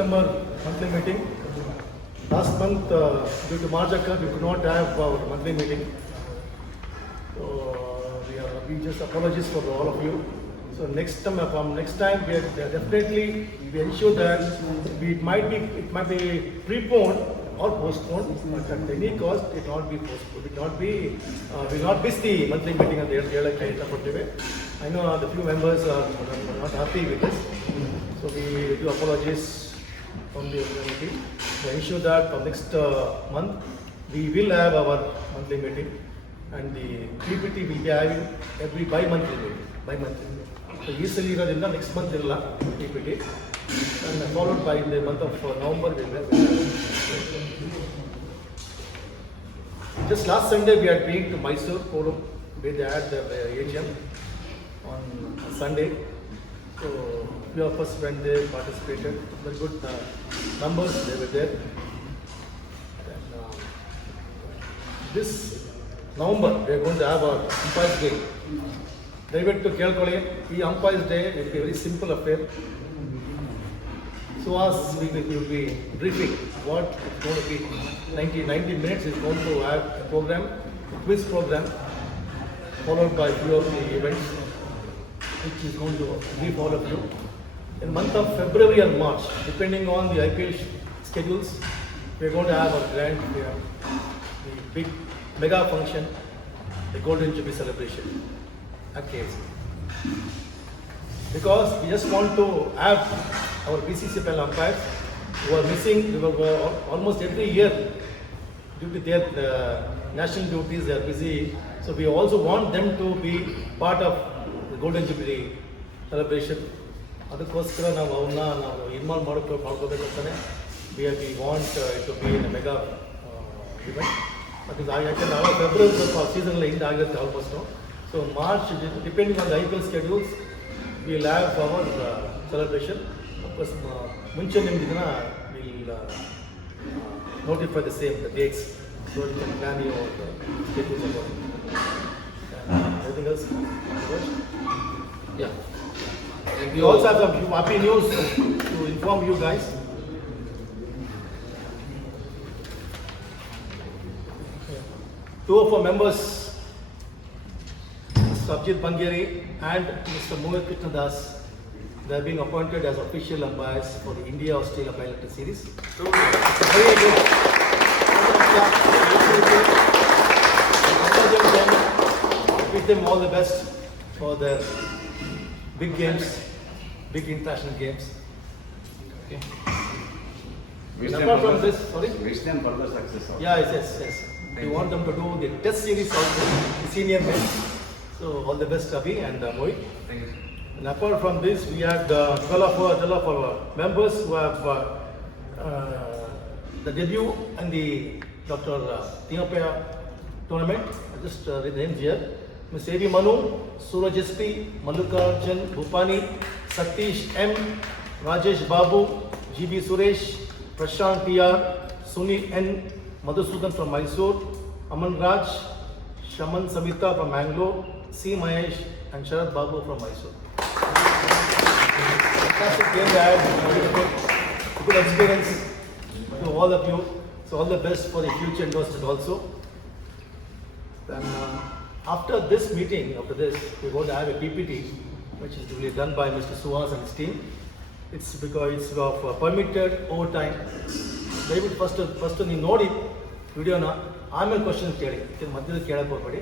September monthly meeting. Last month, due to March ACUK, we could not have our monthly meeting. So we just apologize for all of you. So next time, from next time, we definitely ensure that it might be preponed or postponed, but at any cost, it will not be postponed. It will not miss the monthly meeting of the year. I know the few members are not happy with this, so we do apologize from the community. We ensure that for next month we will have our monthly meeting, and the PPT will be having every bi-monthly meeting. So easily in the next month will have PPT, and followed by the month of November we will have. Just last Sunday we had been to Mysore Forum where they had the AGM on Sunday. So few of us went there, participated. Very good numbers they were there. And, this November we are going to have our umpires day. David to calculate the umpires day will be a very simple affair. So as we will be briefing what it's going to be. 90 minutes is going to have a program, a quiz program, followed by few of the events, which is going to brief all of you. In the month of February or March, depending on the IPL schedules, we are going to have a grand, the big mega function, the Golden Jubilee celebration at KSC. Because we just want to have our BCCPL umpires who are missing almost every year due to their national duties, they are busy. So we also want them to be part of the Golden Jubilee celebration. ಅದಕ್ಕೋಸ್ಕರ ನಾವು ಅವನ್ನ involve ಮಾಡ್ಕೋಬೇಕಂತಾನೆ we want it to be in a mega event. But ಯಾಕಂದ್ರೆ ನಾವು February ಸ್ವಲ್ಪ season end ಆಗುತ್ತೆ almost. So March depending on the IPL schedules we will have our celebration. Of course, ಮುಂಚೆ ನಿಮ್ಗೆ ಇದನ್ನ we'll notify the same, the dates, so you can plan your schedules about it. Anything else? Yeah. We also have some happy news to inform you guys. Two of our members, Mr. Abjit Bangeri and Mr. Mohit Krishnadas, they have been appointed as official umpires for the India-Australia bilateral series. Very good. Wish them all the best for their big games, big international games. Okay. Apart from this, sorry? Wish them further success. Yes. We want them to do the test series also, the senior men. So all the best, Abhi and Mohit. Thank you. And apart from this, we had 12 of our members who have the debut and the Dr. Thiopia tournament. I'll just read the names here. Ms. A.V. Manu, Suraj S.P., Mallikarjun Bhupani, Satish M., Rajesh Babu, G.B. Suresh, Prashant P.R., Sunil N., Madhusudan from Mysore, Aman Raj, Shaman Samita from Bangalore, C. Mahesh and Sharad Babu from Mysore. Fantastic game they had, good experience to all of you. So all the best for the future endorsement also. Then after this meeting, we're going to have a PPT which is to be done by Mr. Suhas and his team. It's because it's of permitted overtime. David first ನೀವು ನೋಡಿ ವಿಡಿಯೋನ ಆಮೇಲೆ question ಕೇಳಿ, ಮಧ್ಯದಲ್ಲಿ ಕೇಳಕ್ಕೆ ಹೋಗಬೇಡಿ.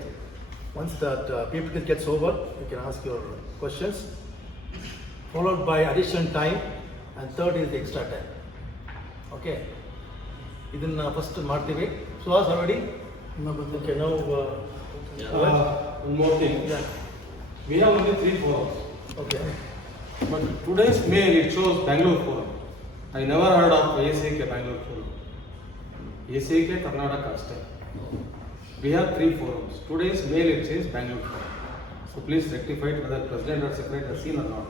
Once that PPT gets over, you can ask your questions, followed by additional time, and third is the extra time. Okay, ಇದನ್ನ first ಮಾಡ್ತೀವಿ. Suhas already? Okay, now one more thing. Yeah. We have only 3 forums. Okay. But today's mail it shows Bengaluru forum. I never heard of ACUK Bengaluru forum. ACUK Karnataka state. We have 3 forums. Today's mail it says Bengaluru forum. So please rectify it whether president or secretary has seen or not.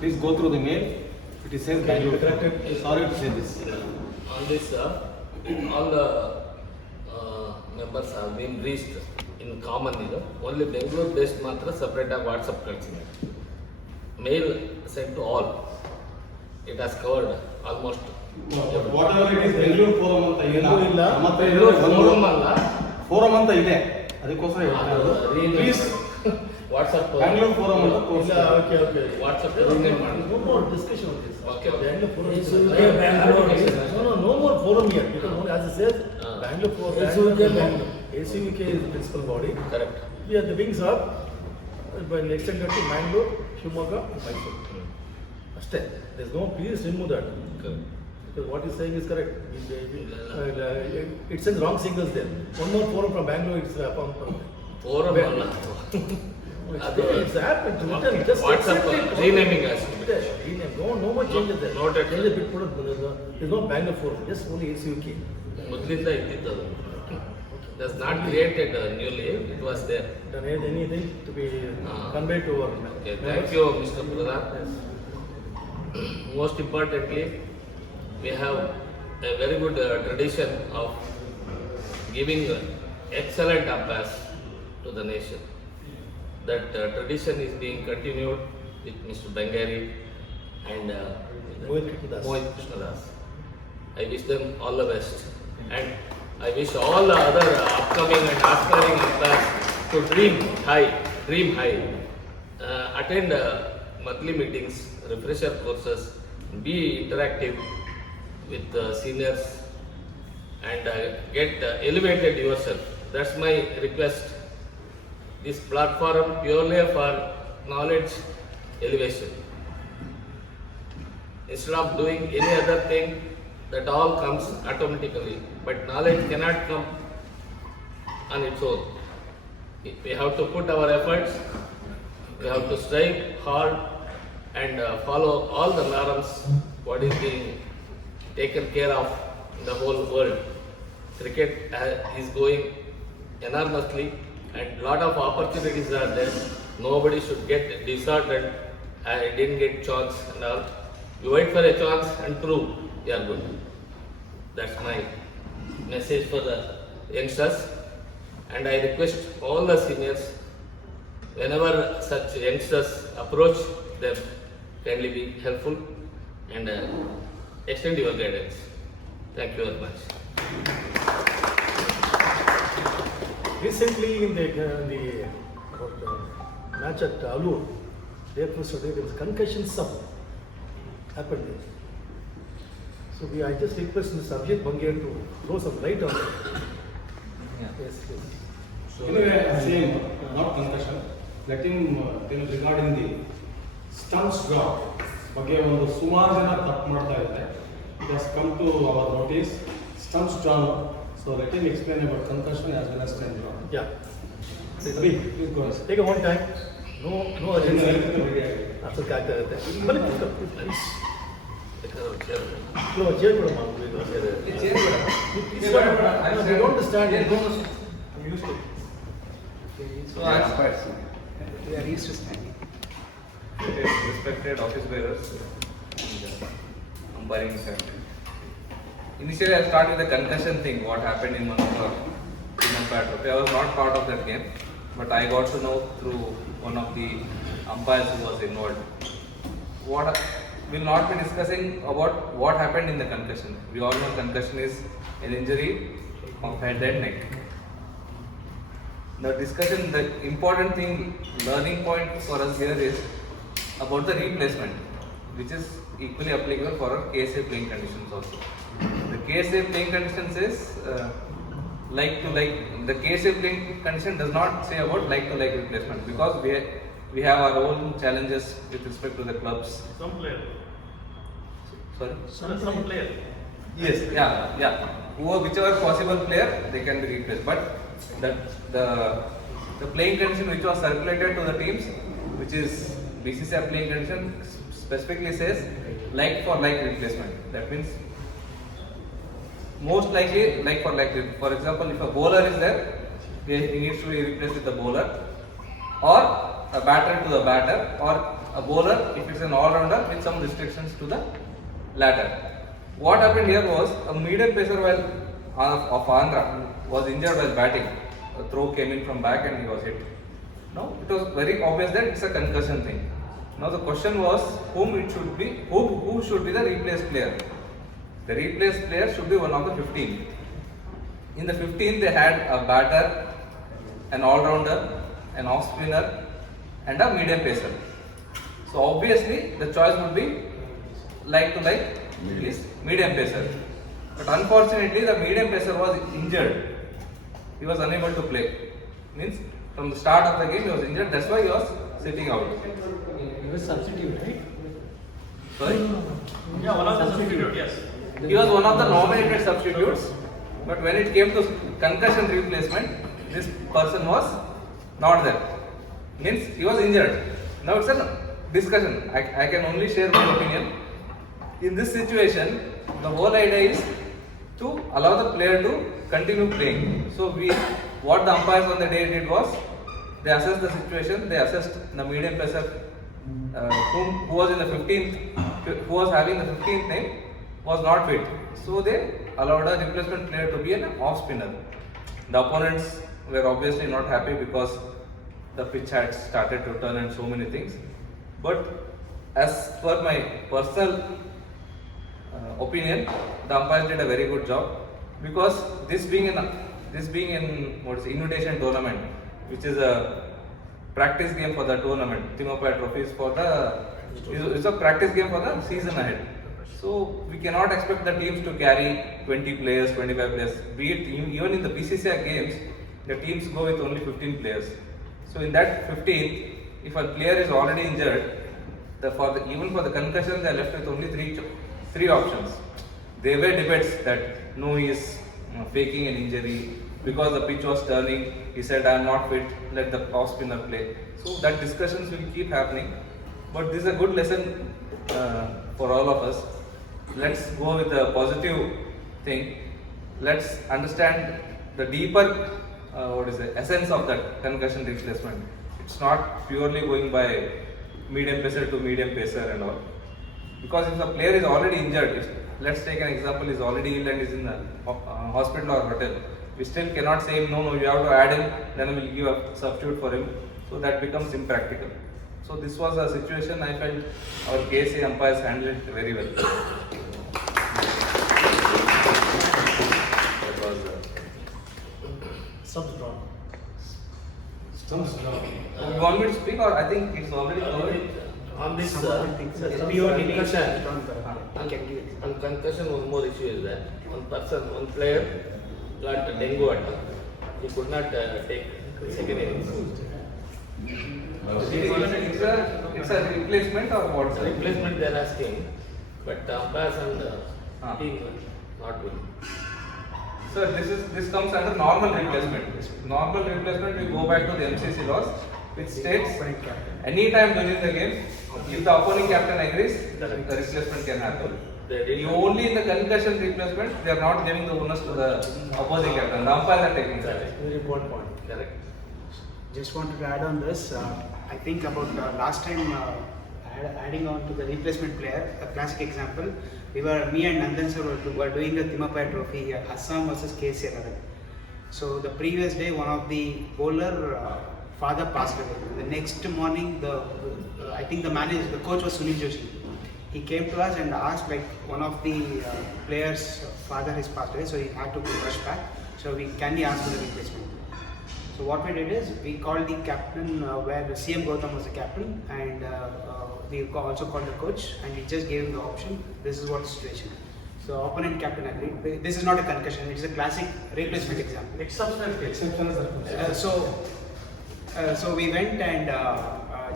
Please go through the mail. It says Bengaluru forum. Sorry to say this. On this, all the members have been reached in common. Only Bengaluru based matra separate WhatsApp ಕಳಿಸಿದ್ದಾರೆ. Mail sent to all. it has covered almost. Whatever it is, Bengaluru forum ಅಂತ ಇಲ್ಲ. ಇಲ್ಲ. ನಮ್ಮ ಹತ್ರ ಬೆಂಗಳೂರು ಇರೋದು forum ಅಲ್ಲ, forum ಅಂತ ಇದೆ. ಅದಕ್ಕೋಸ್ಕರ ಹೇಳ್ತಾ ಇರೋದು. Please, ವಾಟ್ಸಪ್ Bengaluru forum ಅಂತ ಇಲ್ಲ, ತೋರಿಸ್ತಾ okay, okay. WhatsApp No more discussion on this. Okay, okay. Bangalore forum is Yeah, Bangalore. No more forum here. Because only as I said, Ah. Bangalore forum. ACUK ACUK is the principal body. Correct. We are the wings up, but extended to Mangalore, Shimoga, Mysore. Ashte. There's no, please remove that. Correct. Because what he's saying is correct. It sends wrong signals there. One more forum from Bangalore, it's from. Forum ಅಲ್ಲ. It's happened. Just WhatsApp accept it. renaming has to be. Rename. No more changes there. Noted. Change a bit. Put it. There's no Bangalore forum. Just only ACUK. ಮೊದಲಿಂದ ಇದ್ದಿದ್ದು ಅದು. That's not created newly, it was there. Done anything to be Ah. conveyed to our. Okay, thank you, Mr. Pradhan. Yes. Most importantly, we have a very good tradition of giving excellent umpires to the nation. That tradition is being continued with Mr. Bengari and Mohit Krishnadas. Mohit Krishnadas. I wish them all the best, and I wish all the other upcoming and aspiring umpires to dream high, attend monthly meetings, refresher courses, be interactive with seniors, and get elevated yourself. That's my request. This platform purely for knowledge elevation. Instead of doing any other thing, that all comes automatically, but knowledge cannot come on its own. We have to put our efforts, we have to strive hard and follow all the norms what is being taken care of in the whole world. Cricket is going enormously and lot of opportunities are there. Nobody should get disheartened. I didn't get chance and all. You wait for a chance and prove you are good. That's my message for the youngsters, and I request all the seniors, whenever such youngsters approach them, kindly be helpful and extend your guidance. Thank you very much. Recently in the match at Alur, there was concussion sub happened there. So I just request Mr. Abhijit Bangier to throw some light on it. Yes. Anyway, same, not concussion. Let him tell regarding the stumps drop. ಬಗ್ಗೆ ಒಂದು ಸುಮಾರು ಜನ ತಪ್ಪು ಮಾಡ್ತಾ ಇದ್ದಾರೆ. It has come to our notice. Stumps drawn. So let him explain about concussion as well as stump drawn. Yeah. Please go ahead. Take a one time. No urgency. Urgency. ಬನ್ನಿ, please. No, chair ಕೂಡ ಮಾಡ್ಬೋದು. You don't stand. I'm used to it. So we are used to standing. Respected office bearers and umpiring family. Initially, I'll start with the concussion thing. What happened in one of our team umpire trophy. I was not part of that game, but I got to know through one of the umpires who was involved. We'll not be discussing about what happened in the concussion. We all know concussion is an injury of head and neck. The discussion, the important thing, learning point for us here is about the replacement, which is equally applicable for our KSA playing conditions also. The KSA playing conditions is like to like. The KSA playing condition does not say about like to like replacement, because we have our own challenges with respect to the clubs. Some player. Sorry. Some player. Yes, yeah. Whichever possible player, they can be replaced. But the playing condition which was circulated to the teams, which is BCCI playing condition, specifically says like for like replacement. That means most likely like for like. For example, if a bowler is there, he needs to be replaced with the bowler, or a batter to the batter, or a bowler if it's an all-rounder with some restrictions to the latter. What happened here was a medium pacer of Andhra was injured while batting. A throw came in from back and he was hit. Now it was very obvious that it's a concussion thing. Now the question was who should be the replaced player. The replaced player should be one of the 15. In the 15 they had a batter, an all-rounder, an off-spinner and a medium pacer. So obviously the choice would be like medium pacer. But unfortunately the medium pacer was injured. He was unable to play. Means from the start of the game he was injured, that's why he was sitting out. He was substitute, right? Sorry? Yeah, one of the substitute, yes. He was one of the nominated substitutes, but when it came to concussion replacement, this person was not there. Means he was injured. Now it's a discussion. I can only share my opinion. In this situation, the whole idea is to allow the player to continue playing. So what the umpires on the day did was, they assessed the situation, they assessed the medium pacer who was in the 15th, who was having the 15th name, was not fit. So they allowed a replacement player to be an off spinner. The opponents were obviously not happy because the pitch had started to turn and so many things. But as per my personal opinion, the umpires did a very good job, because this being in invitation tournament, which is a practice game for the tournament, Timopaya trophies it's a practice game for the season ahead. So we cannot expect the teams to carry 20 players, 25 players. Be it even in the BCCI games, the teams go with only 15 players. So in that 15, if a player is already injured, even for the concussion, they are left with only three options. There were debates that no, he is faking an injury because the pitch was turning. He said, "I am not fit. Let the off spinner play." So that discussions will keep happening. But this is a good lesson for all of us. Let's go with a positive thing. Let's understand the deeper essence of that concussion replacement. It's not purely going by medium pacer to medium pacer and all. Because if the player is already injured, let's take an example, is already ill and is in the hospital or hotel, we still cannot say him, no, you have to add him, then we will give a substitute for him. So that becomes impractical. So this was a situation I felt our KSA umpires handled it very well. That was Subs drawn. you want me to speak, or I think it's already covered? On this concussion. on concussion, one more issue is that one player got dengue attack. He could not take second innings. It's a replacement or what? Replacement they are asking, but the umpires and team not good. Sir, this comes under normal replacement. Normal replacement, we go back to the MCC laws, which states any time during the game, if the opposing captain agrees, the replacement can happen. Only in the concussion replacement, they are not giving the bonus to the opposing captain. The umpires are taking that. Very important point. Correct. Just wanted to add on this. I think about last time, adding on to the replacement player, a classic example. Me and Nandan sir were doing the Timopaya trophy, Assam versus KC 11. So the previous day, one of the bowler father passed away. The next morning, I think the coach was Sunil Joshi. He came to us and asked, like, one of the players' father has passed away, so he had to rush back. So can we ask for the replacement? So what we did is we called the captain, where the CM Gautam was the captain, and we also called the coach, and we just gave him the option. This is what the situation. So opponent captain agreed. This is not a concussion; it is a classic replacement example. Exceptional. So we went and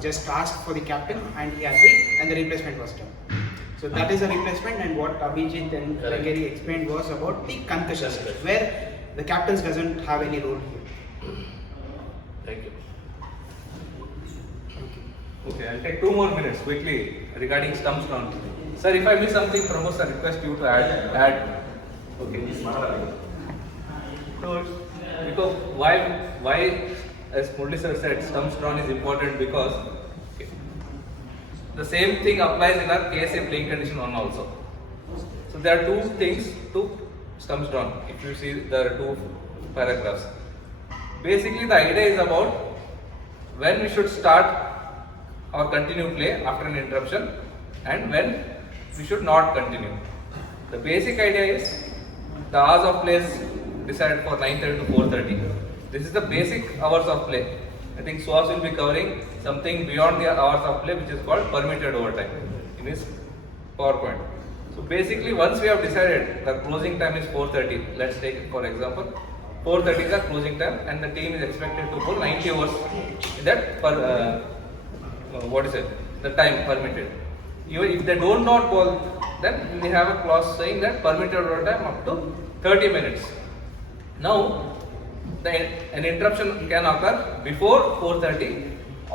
just asked for the captain, and he agreed, and the replacement was done. So that is a replacement, and what Abhijit and Rangeri explained was about the concussion, where the captains doesn't have any role here. Thank you. Okay, I'll take 2 more minutes quickly regarding stumps drawn. Sir, if I miss something, Prabhu sir, request you to add. Okay. So, because why, as Murli sir said, stumps drawn is important, because the same thing applies in our KSA playing condition 1 also. So there are 2 things to stumps drawn. If you see, there are 2 paragraphs. Basically, the idea is about when we should start or continue play after an interruption, and when we should not continue. The basic idea is the hours of play is decided for 9:30 to 4:30. This is the basic hours of play. I think Suhas will be covering something beyond the hours of play, which is called permitted overtime in his PowerPoint. So basically, once we have decided the closing time is 4:30, let's take it for example. 4:30 is the closing time, and the team is expected to bowl 90 overs in that the time permitted. Even if they don't not bowl, then we have a clause saying that permitted overtime up to 30 minutes. Now, an interruption can occur before 4:30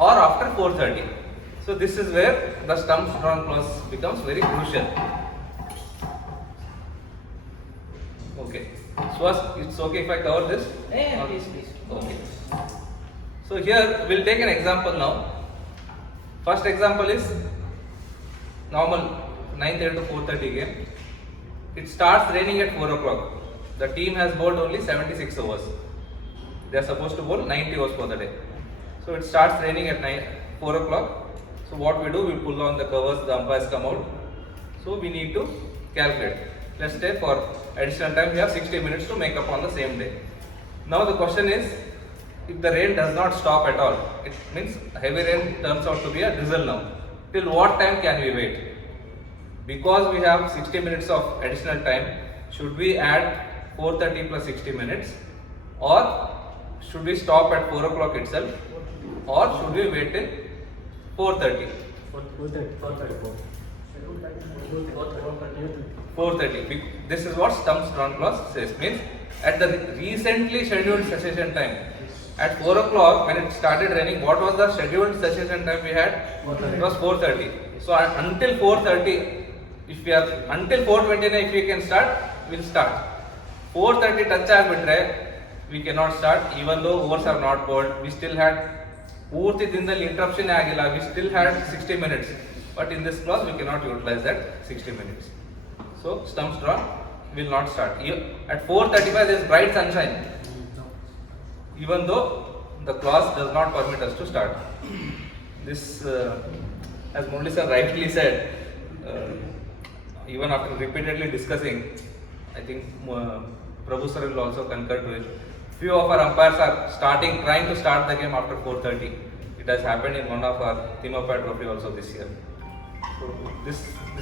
or after 4:30. So this is where the stumps drawn clause becomes very crucial. Okay. So it's okay if I cover this? Yeah, please. Okay. So here we'll take an example now. First example is normal 9:30 to 4:30 game. It starts raining at 4 o'clock. The team has bowled only 76 overs. They are supposed to bowl 90 overs for the day. So it starts raining at 4 o'clock. So what we do, we pull on the covers, the umpires come out. So we need to calculate. Let's say for additional time we have 60 minutes to make up on the same day. Now the question is, if the rain does not stop at all, it means heavy rain turns out to be a drizzle now. Till what time can we wait? Because we have 60 minutes of additional time, should we add 4:30 plus 60 minutes, or should we stop at 4 o'clock itself, or should we wait till 4:30? 4:30. This is what stumps drawn clause says. Means at the recently scheduled cessation time, at 4 o'clock when it started raining, what was the scheduled cessation time we had? It was 4:30. So until 4:30, until 4:29 if we can start, we'll start. 4:30 touch agbitre, we cannot start, even though overs are not bowled. We still had ಪೂರ್ತಿ ದಿನದಲ್ಲಿ interruption ಆಗಿಲ್ಲ. We still had 60 minutes. But in this clause, we cannot utilize that 60 minutes. So stumps drawn will not start. At 4:35 there is bright sunshine. Even though the clause does not permit us to start. This, as Murali sir rightly said, even after repeatedly discussing, I think Prabhu sir will also concur to it. Few of our umpires are trying to start the game after 4:30. It has happened in one of our Timapay trophy also this year. So this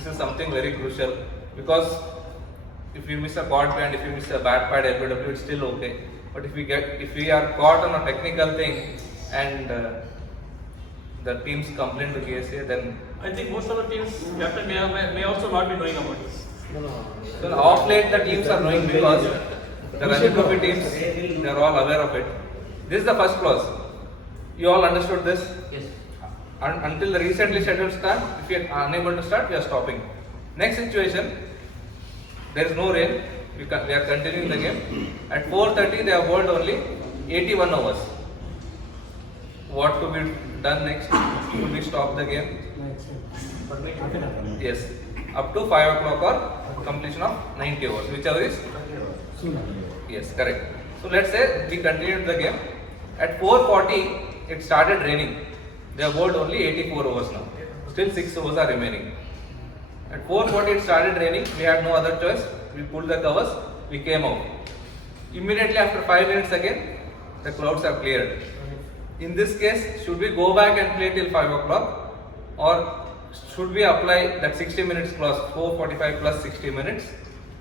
is something very crucial, because if we miss a quad band, if we miss a bat pad LBW, it's still okay. But if we are caught on a technical thing and the teams complain to KSA, then I think most of the teams, captain may also not be knowing about this. so off late the teams are knowing, because the Ranji Trophy teams, they are all aware of it. This is the first clause. You all understood this? Yes. Until the recently scheduled start, if you are unable to start, we are stopping. Next situation, there is no rain, we are continuing the game. At 4:30 they have bowled only 81 overs. What to be done next? Should we stop the game? Yes. Up to 5 o'clock or completion of 90 overs, whichever is yes, correct. So let's say we continued the game. At 4:40 it started raining. They have bowled only 84 overs now. Still 6 overs are remaining. At 4:40 it started raining. We had no other choice. We pulled the covers. We came out. Immediately after 5 minutes again, the clouds have cleared. In this case, should we go back and play till 5 o'clock, or should we apply that 60 minutes clause, 4:45 plus 60 minutes,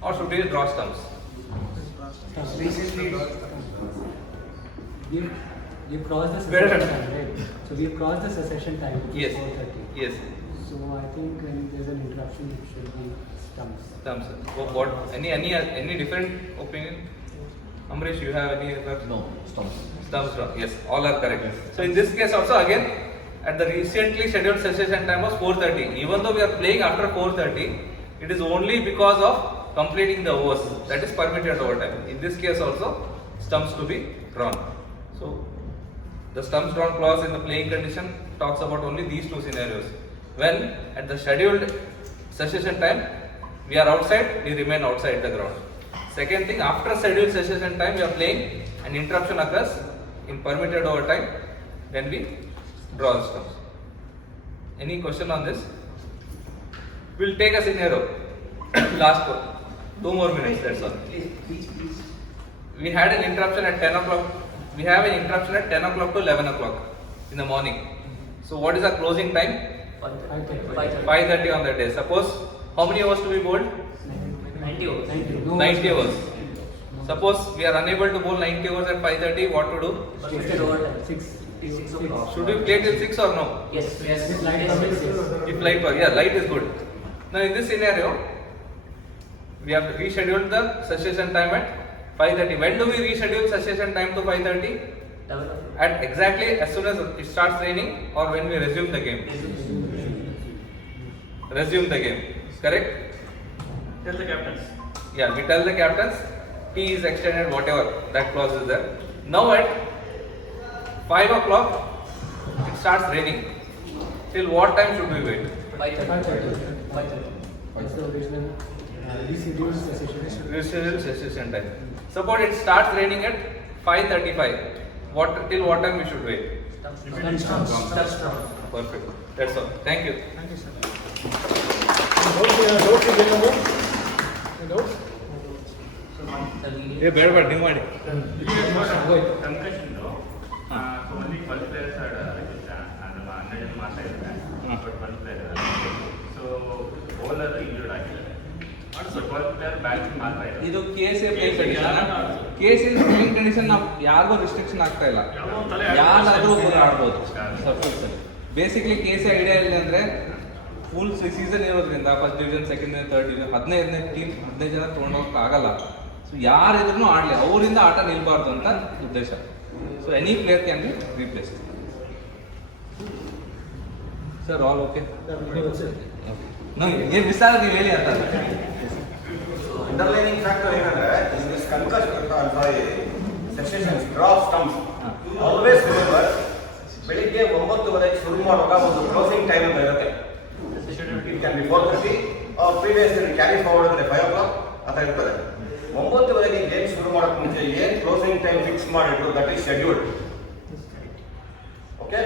or should we draw stumps? Recently, we've crossed the cessation time, right? So we've crossed the cessation time, which Yes. is 4:30. Yes. So I think when there's an interruption, it should be stumps. Stumps. What? Any different opinion? Amrish, you have any other? No, stumps. Stumps drawn. Yes, all are correct. So in this case also again, at the recently scheduled cessation time was 4:30. Even though we are playing after 4:30, it is only because of completing the overs, that is permitted overtime. In this case also, stumps to be drawn. So the stumps drawn clause in the playing condition talks about only these two scenarios. When at the scheduled cessation time we are outside, we remain outside the ground. Second thing, after scheduled cessation time we are playing, an interruption occurs in permitted overtime, then we draw the stumps. Any question on this? We'll take a scenario. Last one. 2 more minutes, that's all. We had an interruption at 10 o'clock. We have an interruption at 10 o'clock to 11 o'clock in the morning. So what is our closing time? 5:30 on that day. Suppose how many hours to be bowled? 90 hours. 90 hours. Suppose we are unable to bowl 90 hours at 5:30, what to do? Shifted overtime. 6 o'clock. Should we play till 6 or no? Yes. If Light power, yeah, light is good. Now in this scenario, we have rescheduled the cessation time at 5:30. When do we reschedule cessation time to 5:30? At exactly as soon as it starts raining or when we resume the game. Resume the game, correct? Tell the captains. Yeah, we tell the captains T is extended, whatever, that clause is there. Now at 5 o'clock, it starts raining. Till what time should we wait? 5:30. That's the original rescheduled session. Reschedule cessation time. Suppose it starts raining at 5:35. Till what time we should wait? Perfect. That's all. Thank you. Doubts in Bengaluru? Doubts? ಬೇಡ ಬೇಡ ನೀವು ಮಾಡಿ Concussion though. So only 12 players had and 100 ಮಾತಾಡಿದ್ದಾರೆ. But 12 players. So bowler injured ಆಗಿದ್ದಾರೆ. So 12 player batting ಮಾಡ್ತಾ ಇದ್ದಾರೆ. ಇದು KSA playing condition. KSA playing condition ನಾವು ಯಾರಿಗೂ ರಿಸ್ಟ್ರಿಕ್ಷನ್ ಆಗ್ತಾ ಇಲ್ಲ. ಯಾರಾದರೂ ಒಬ್ಬರು ಆಡ್ಬೋದು. ಬೇಸಿಕ್ಲಿ KSA ಐಡಿಯಾ ಇಲ್ಲ ಅಂದ್ರೆ ಫುಲ್ ಸೀಸನ್ ಇರೋದ್ರಿಂದ first division, second division, third division 15ನೇ ಟೀಮ್ 15 ಜನ ತೊಗೊಂಡೋಗಕ್ಕೆ ಆಗಲ್ಲ. ಸೊ ಯಾರಿದ್ರು ಆಡಲಿ, ಅವರಿಂದ ಆಟ ನಿಲ್ಬಾರ್ದು ಅಂತ ಉದ್ದೇಶ. So any player can be replace. Sir all okay? ಏನು ವಿಸ್ತಾರ ನೀವು ಹೇಳಿ ಅಂತ. Underlining factor ಏನಂದ್ರೆ this concussion cessation drop stumps. Always remember ಬೆಳಿಗ್ಗೆ 9:30 ಶುರು ಮಾಡುವಾಗ ಒಂದು ಕ್ಲೋಸಿಂಗ್ ಟೈಮ್ ಅಂತ ಇರುತ್ತೆ. It can be 4:30 or previous carry forward ಅಂದ್ರೆ 5 o'clock ಅಂತ ಇರ್ತದೆ. 9:30 ಗೇಮ್ ಶುರು ಮಾಡೋಕೆ ಮುಂಚೆ ಏನು ಕ್ಲೋಸಿಂಗ್ ಟೈಮ್ ಫಿಕ್ಸ್ ಮಾಡಿದ್ರು ದಟ್ ಈಸ್ ಶೆಡ್ಯೂಲ್ಡ್. ಓಕೆ,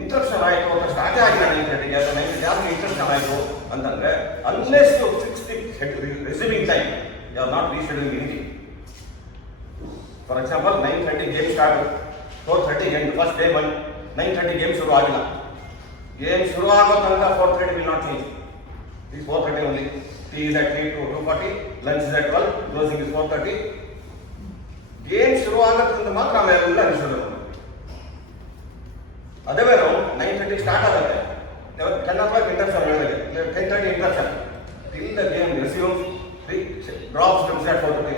ಇಂಟರ್ಪ್ಷನ್ ಆಯಿತು ಅಂತ ಸ್ಟಾರ್ಟ್ ಆಗಿಲ್ಲ 9:30ಗೆ ಅಥವಾ 9:30 ಯಾಕೆ ಇಂಟರ್ಪ್ಷನ್ ಆಯಿತು ಅಂತಂದ್ರೆ unless you fix the resuming time, you are not rescheduling anything. For example, 9:30 game start, 4:30 end, first day 1, 9:30 game ಶುರು ಆಗಿಲ್ಲ. Game ಶುರು ಆಗೋ ತನಕ 4:30 will not change. It is 4:30 only. Tea is at 3 to 2:40, lunch is at 12, closing is 4:30. Game ಶುರು ಆಗೋದ್ರಿಂದ ಮಾತ್ರ ನಾವೆಲ್ಲ reschedule ಮಾಡ್ತೀವಿ. ಅದೇ ಬೇರೆ 9:30 ಸ್ಟಾರ್ಟ್ ಆಗುತ್ತೆ, 10 o'clock interruption ಹೇಳಿದೆ, 10:30 interruption. Till the game resumes, drops comes at 4:30.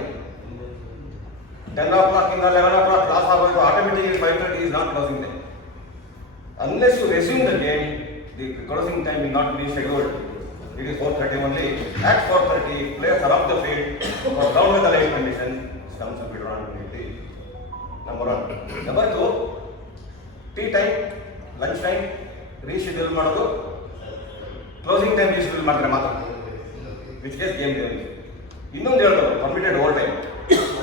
10 o'clock in the 11 o'clock class ಆಗೋದು automatically 5:30 is not closing time. Unless you resume the game, the closing time will not be scheduled. It is 4:30 only. At 4:30, players are off the field or down with the live condition. Stumps will be drawn immediately. Number 1. Number 2, tea time, lunch time, reschedule ಮಾಡೋದು, closing time reschedule ಮಾಡಿದ್ರೆ ಮಾತ್ರ. Which case game day. ಇನ್ನೊಂದು ಹೇಳೋದು permitted over time.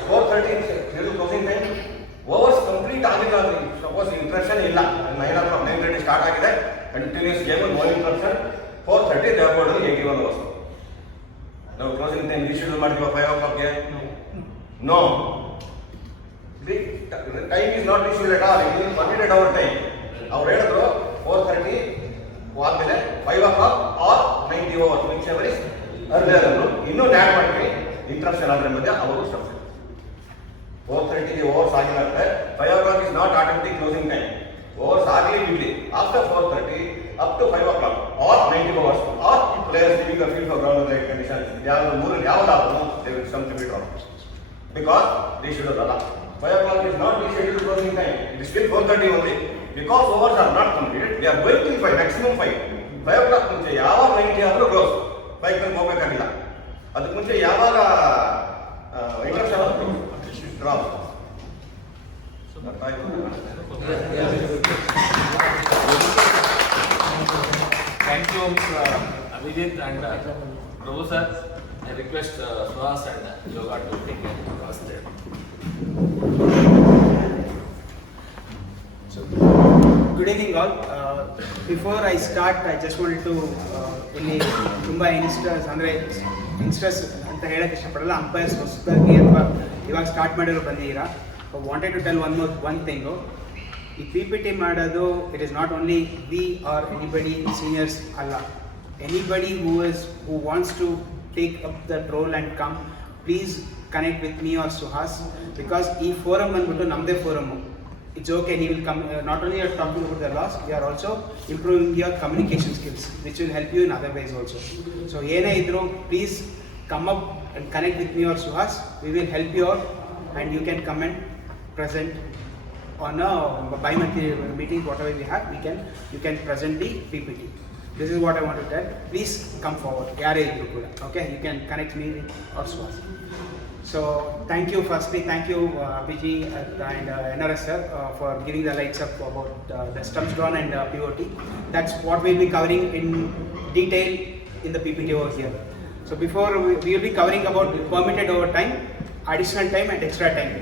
4:30 schedule closing time. Overs complete ಆಗಿಲ್ಲ ಅಂದ್ರೆ suppose interruption ಇಲ್ಲ, 9 o'clock 9:30 start ಆಗಿದೆ, continuous game, no interruption, 4:30 they have got 81 hours. ನಾವು ಕ್ಲೋಸಿಂಗ್ ಟೈಮ್ reschedule ಮಾಡಿದ್ವಿ 5 o'clockಗೆ? No. The time is not rescheduled at all. It is permitted over time. ಅವ್ರು ಹೇಳಿದ್ರು 4:30 ಆದ್ಮೇಲೆ 5 o'clock or 90 hours, whichever is earlier ಅಂದ್ರು. ಇನ್ನೂ ನ್ಯಾಡ್ ಮಾಡ್ತೀವಿ interruption ಆದ್ರೆ ಮಧ್ಯೆ ಅವರು ಸ್ಟಪ್. 4:30 overs ಆಗಿಲ್ಲ ಅಂದ್ರೆ 5 o'clock is not automatic closing time. Overs ಆಗಲಿ ಬಿಡ್ಲಿ, after 4:30 up to 5 o'clock or 90 hours or players leaving the field for ground with conditions, ಯಾವ್ದು ಮೂರಲ್ಲಿ ಯಾವ್ದಾದ್ರು they will stump to be drawn because reschedule ಅಲ್ಲ. 5 o'clock is not rescheduled closing time. It is still 4:30 only. Because overs are not completed, we are going till 5, maximum 5. 5 o'clock ಮುಂಚೆ ಯಾವಾಗ 90 ಆದರೂ close, 5 ಗೆ ಹೋಗಬೇಕಾಗಿಲ್ಲ. ಅದಕ್ಕೆ ಮುಂಚೆ ಯಾವಾಗ ಇಂಟ್ರಪ್ಷನ್ ಆದರೂ drop. Thank you, Abhijit and Prabhu sir. I request Suhas and Yoga to take care of us there. Good good evening all. Before I start, I just wanted to ಇಲ್ಲಿ ತುಂಬ youngsters ಅಂತ ಹೇಳಕ್ಕೆ ಇಷ್ಟಪಡಲ್ಲ, umpires ಹೊಸದಾಗಿ ಅಥವಾ ಇವಾಗ start ಮಾಡಿರೋ ಬಂದಿದ್ದೀರಾ. Wanted to tell one thing, ಈ PPT ಮಾಡೋದು it is not only we are anybody seniors ಅಲ್ಲ, anybody who wants to take up that role and come, please connect with me or Suhas, because ಈ forum ಬಂದ್ಬಿಟ್ಟು ನಮ್ಮದೇ ಫೋರಮ್ಮು. It's okay, he will come, not only you are talking about the loss, you are also improving your communication skills, which will help you in other ways also. So, please come up and connect with me or Suhas. We will help you out and you can come and present on a bi-monthly meeting, whatever we have, you can present the PPT. This is what I want to tell. Please come forward. Okay, you can connect me or Suhas. So thank you, firstly thank you Abhiji and NRS sir for giving the lights up about the stumps drawn and POT. That's what we'll be covering in detail in the PPT over here. So before we will be covering about permitted overtime, additional time and extra time.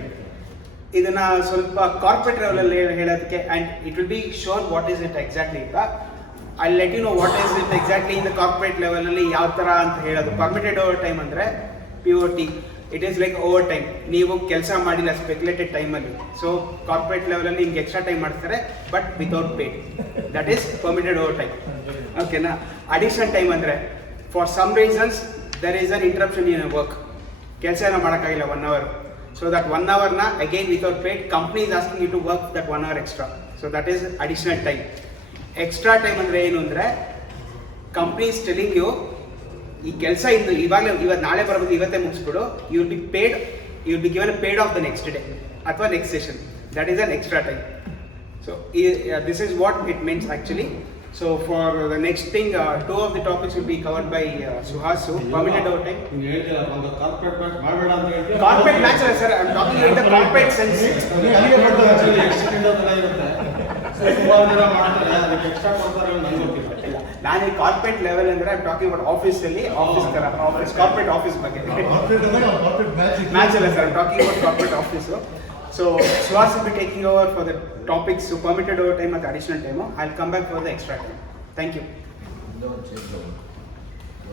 Idana solpa corporate level heladike and it will be shown what is it exactly. I'll let you know what is it exactly in the corporate level alli yav tara anta helodu. Permitted overtime andre POT, it is like overtime. ನೀವು ಕೆಲಸ ಮಾಡಿಲ್ಲ speculated ಟೈಮಲ್ಲಿ, so corporate ಲೆವೆಲಲ್ಲಿ ನಿಮ್ಗೆ extra time ಮಾಡ್ತಾರೆ but without paid, that is permitted overtime. ಓಕೆನಾ. Additional time ಅಂದರೆ for some reasons there is an interruption in work, ಕೆಲಸ ಏನೋ ಮಾಡೋಕ್ಕಾಗಿಲ್ಲ 1 hour, ಸೊ ದಟ್ 1 hourನ again without paid company is asking you to work that 1 hour extra, so that is additional time. Extra time ಅಂದರೆ ಏನು ಅಂದರೆ company is telling you ಈ ಕೆಲಸ ಇವತ್ತು ನಾಳೆ ಬರಬೇಕು, ಇವತ್ತೇ ಮುಗಿಸ್ಬಿಡು, you will be paid, you will be given paid of the next day ಅಥವಾ next session, that is an extra time. So this is what it means actually. So for the next thing, 2 of the topics will be covered by Suhas. Permitted overtime. Corporate match ಅಲ್ಲ sir, I am talking in the corporate sense. ನಾನು ಈ corporate level ಅಂದರೆ I am talking about ಆಫೀಸಲ್ಲಿ, office ಥರ office, corporate office ಬಗ್ಗೆ match ಅಲ್ಲ sir, I am talking about corporate office. So Suhas will be taking over for the topics, so permitted overtime ಮತ್ತು additional time. I'll come back for the extra time. Thank you.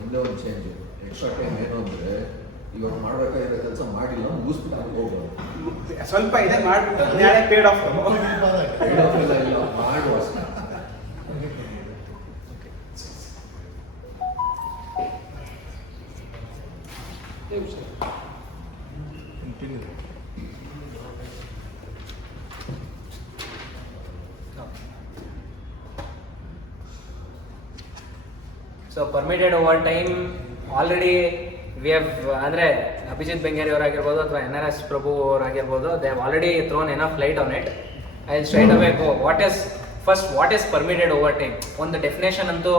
ಒಂದೇ ಒಂದು change, extra time ಏನು ಅಂದರೆ ಇವಾಗ ಮಾಡಬೇಕಾಗಿರೋ ಕೆಲಸ ಮಾಡಿಲ್ಲ ಮುಗಿಸ್ಬಿಟ್ಟು ಹೋಗೋದು, ಸ್ವಲ್ಪ ಇದೆ ಮಾಡಿಬಿಟ್ಟು ನಾಳೆ ಪೇಡ್ ಆಫ್ ಇಲ್ಲ ಮಾಡುವ ಅಷ್ಟೇ. So permitted overtime already we have, ಅಂದರೆ ಅಭಿಜಿತ್ ಬೆಂಗೇರಿ ಅವರಾಗಿರ್ಬೋದು ಅಥವಾ NRS ಪ್ರಭು ಅವರಾಗಿರ್ಬೋದು, they have already thrown enough light on it. I straight away go what is permitted overtime. ಒಂದು ಡೆಫಿನೇಷನ್ ಅಂತೂ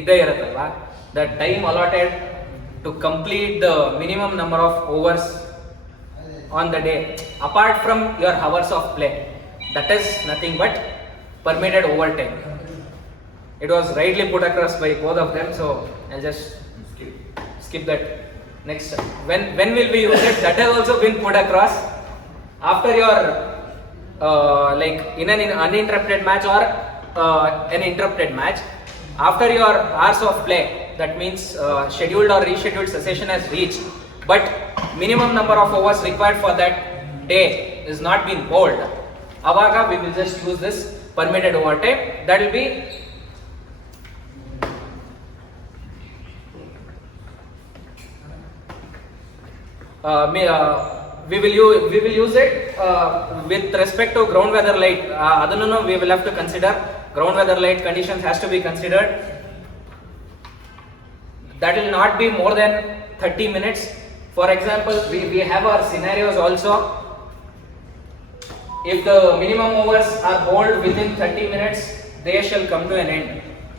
ಇದ್ದೇ ಇರುತ್ತಲ್ವಾ, the time allotted to complete the minimum number of overs on the day apart from your hours of play, that is nothing but permitted overtime. It was rightly put across by both of them, so I'll just skip that. Next, when will we use it? That has also been put across after your like in an uninterrupted match or an interrupted match, after your hours of play, that means scheduled or rescheduled session has reached, but minimum number of hours required for that day is not been bowled. Avaga we will just use this permitted overtime. That will be we will use it with respect to ground weather light. Adannu we will have to consider ground weather light conditions has to be considered. That will not be more than 30 minutes. For example, we have our scenarios also. If the minimum hours are bowled within 30 minutes, they shall come to an end.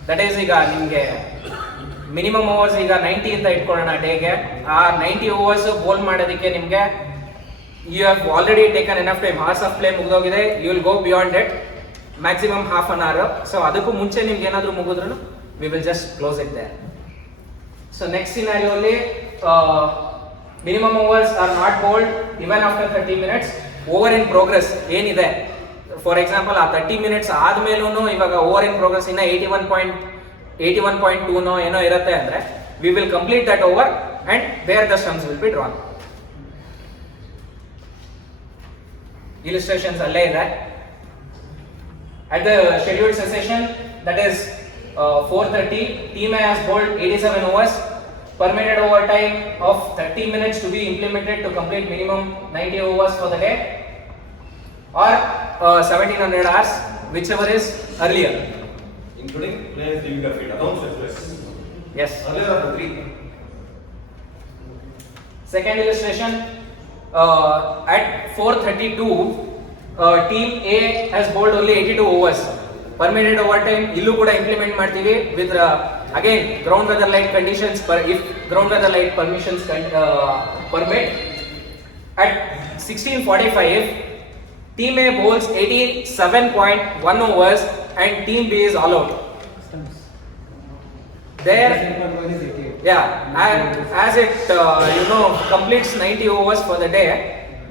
That is, ಈಗ ನಿಮಗೆ minimum overs ಈಗ 90 ಅಂತ ಇಟ್ಕೊಳ್ಳೋಣ ಡೇಗೆ. ಆ 90 overs bowl ಮಾಡೋದಕ್ಕೆ ನಿಮಗೆ you have already taken enough time, hours of play ಮುಗಿದೋಗಿದೆ, you will go beyond it, maximum half an hour. So ಅದಕ್ಕೂ ಮುಂಚೆ ನಿಮ್ಗೆ ಏನಾದರೂ ಮುಗಿದ್ರು we will just close it there. So next ಸಿನಾರಿಯೋಲಿ minimum overs are not bowled even after 30 minutes. Over in progress ಏನಿದೆ, for example ಆ 30 minutes ಆದ್ಮೇಲೂ ಇವಾಗ over in progress ಇನ್ನ 81.2 ಏನೋ ಇರುತ್ತೆ ಅಂದ್ರೆ we will complete that over and there the stumps will be drawn. Illustrations ಅಲ್ಲೇ ಇದೆ. At the scheduled cessation, that is 4:30, team A has bowled 87 overs, permitted overtime of 30 minutes to be implemented to complete minimum 90 overs for the day, or 1700 hours, whichever is earlier. Including players leaving the field, accounts as well. Yes. Earlier of the 3. Second illustration, at 4:32, team A has bowled only 82 overs. Permitted overtime illu kuda implement ಮಾಡ್ತೀವಿ with again ground weather light conditions, if ground weather light permissions permit. At 16:45, team A bowls 87.1 overs and team B is all out. There, yeah, and as it completes 90 overs for the day,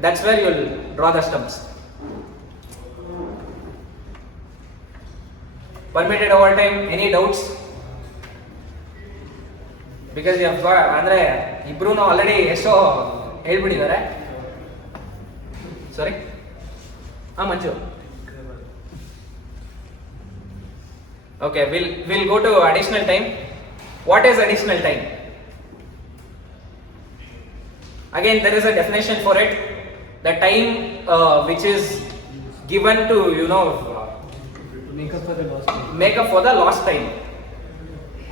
that's where you'll draw the stumps. Permitted overtime, any doubts? Because you have got, andre ibru already esto helbididaare. Sorry, Manju. Okay, we'll go to additional time. What is additional time? Again, there is a definition for it. The time which is given to make up for the lost time. Make up for the lost time.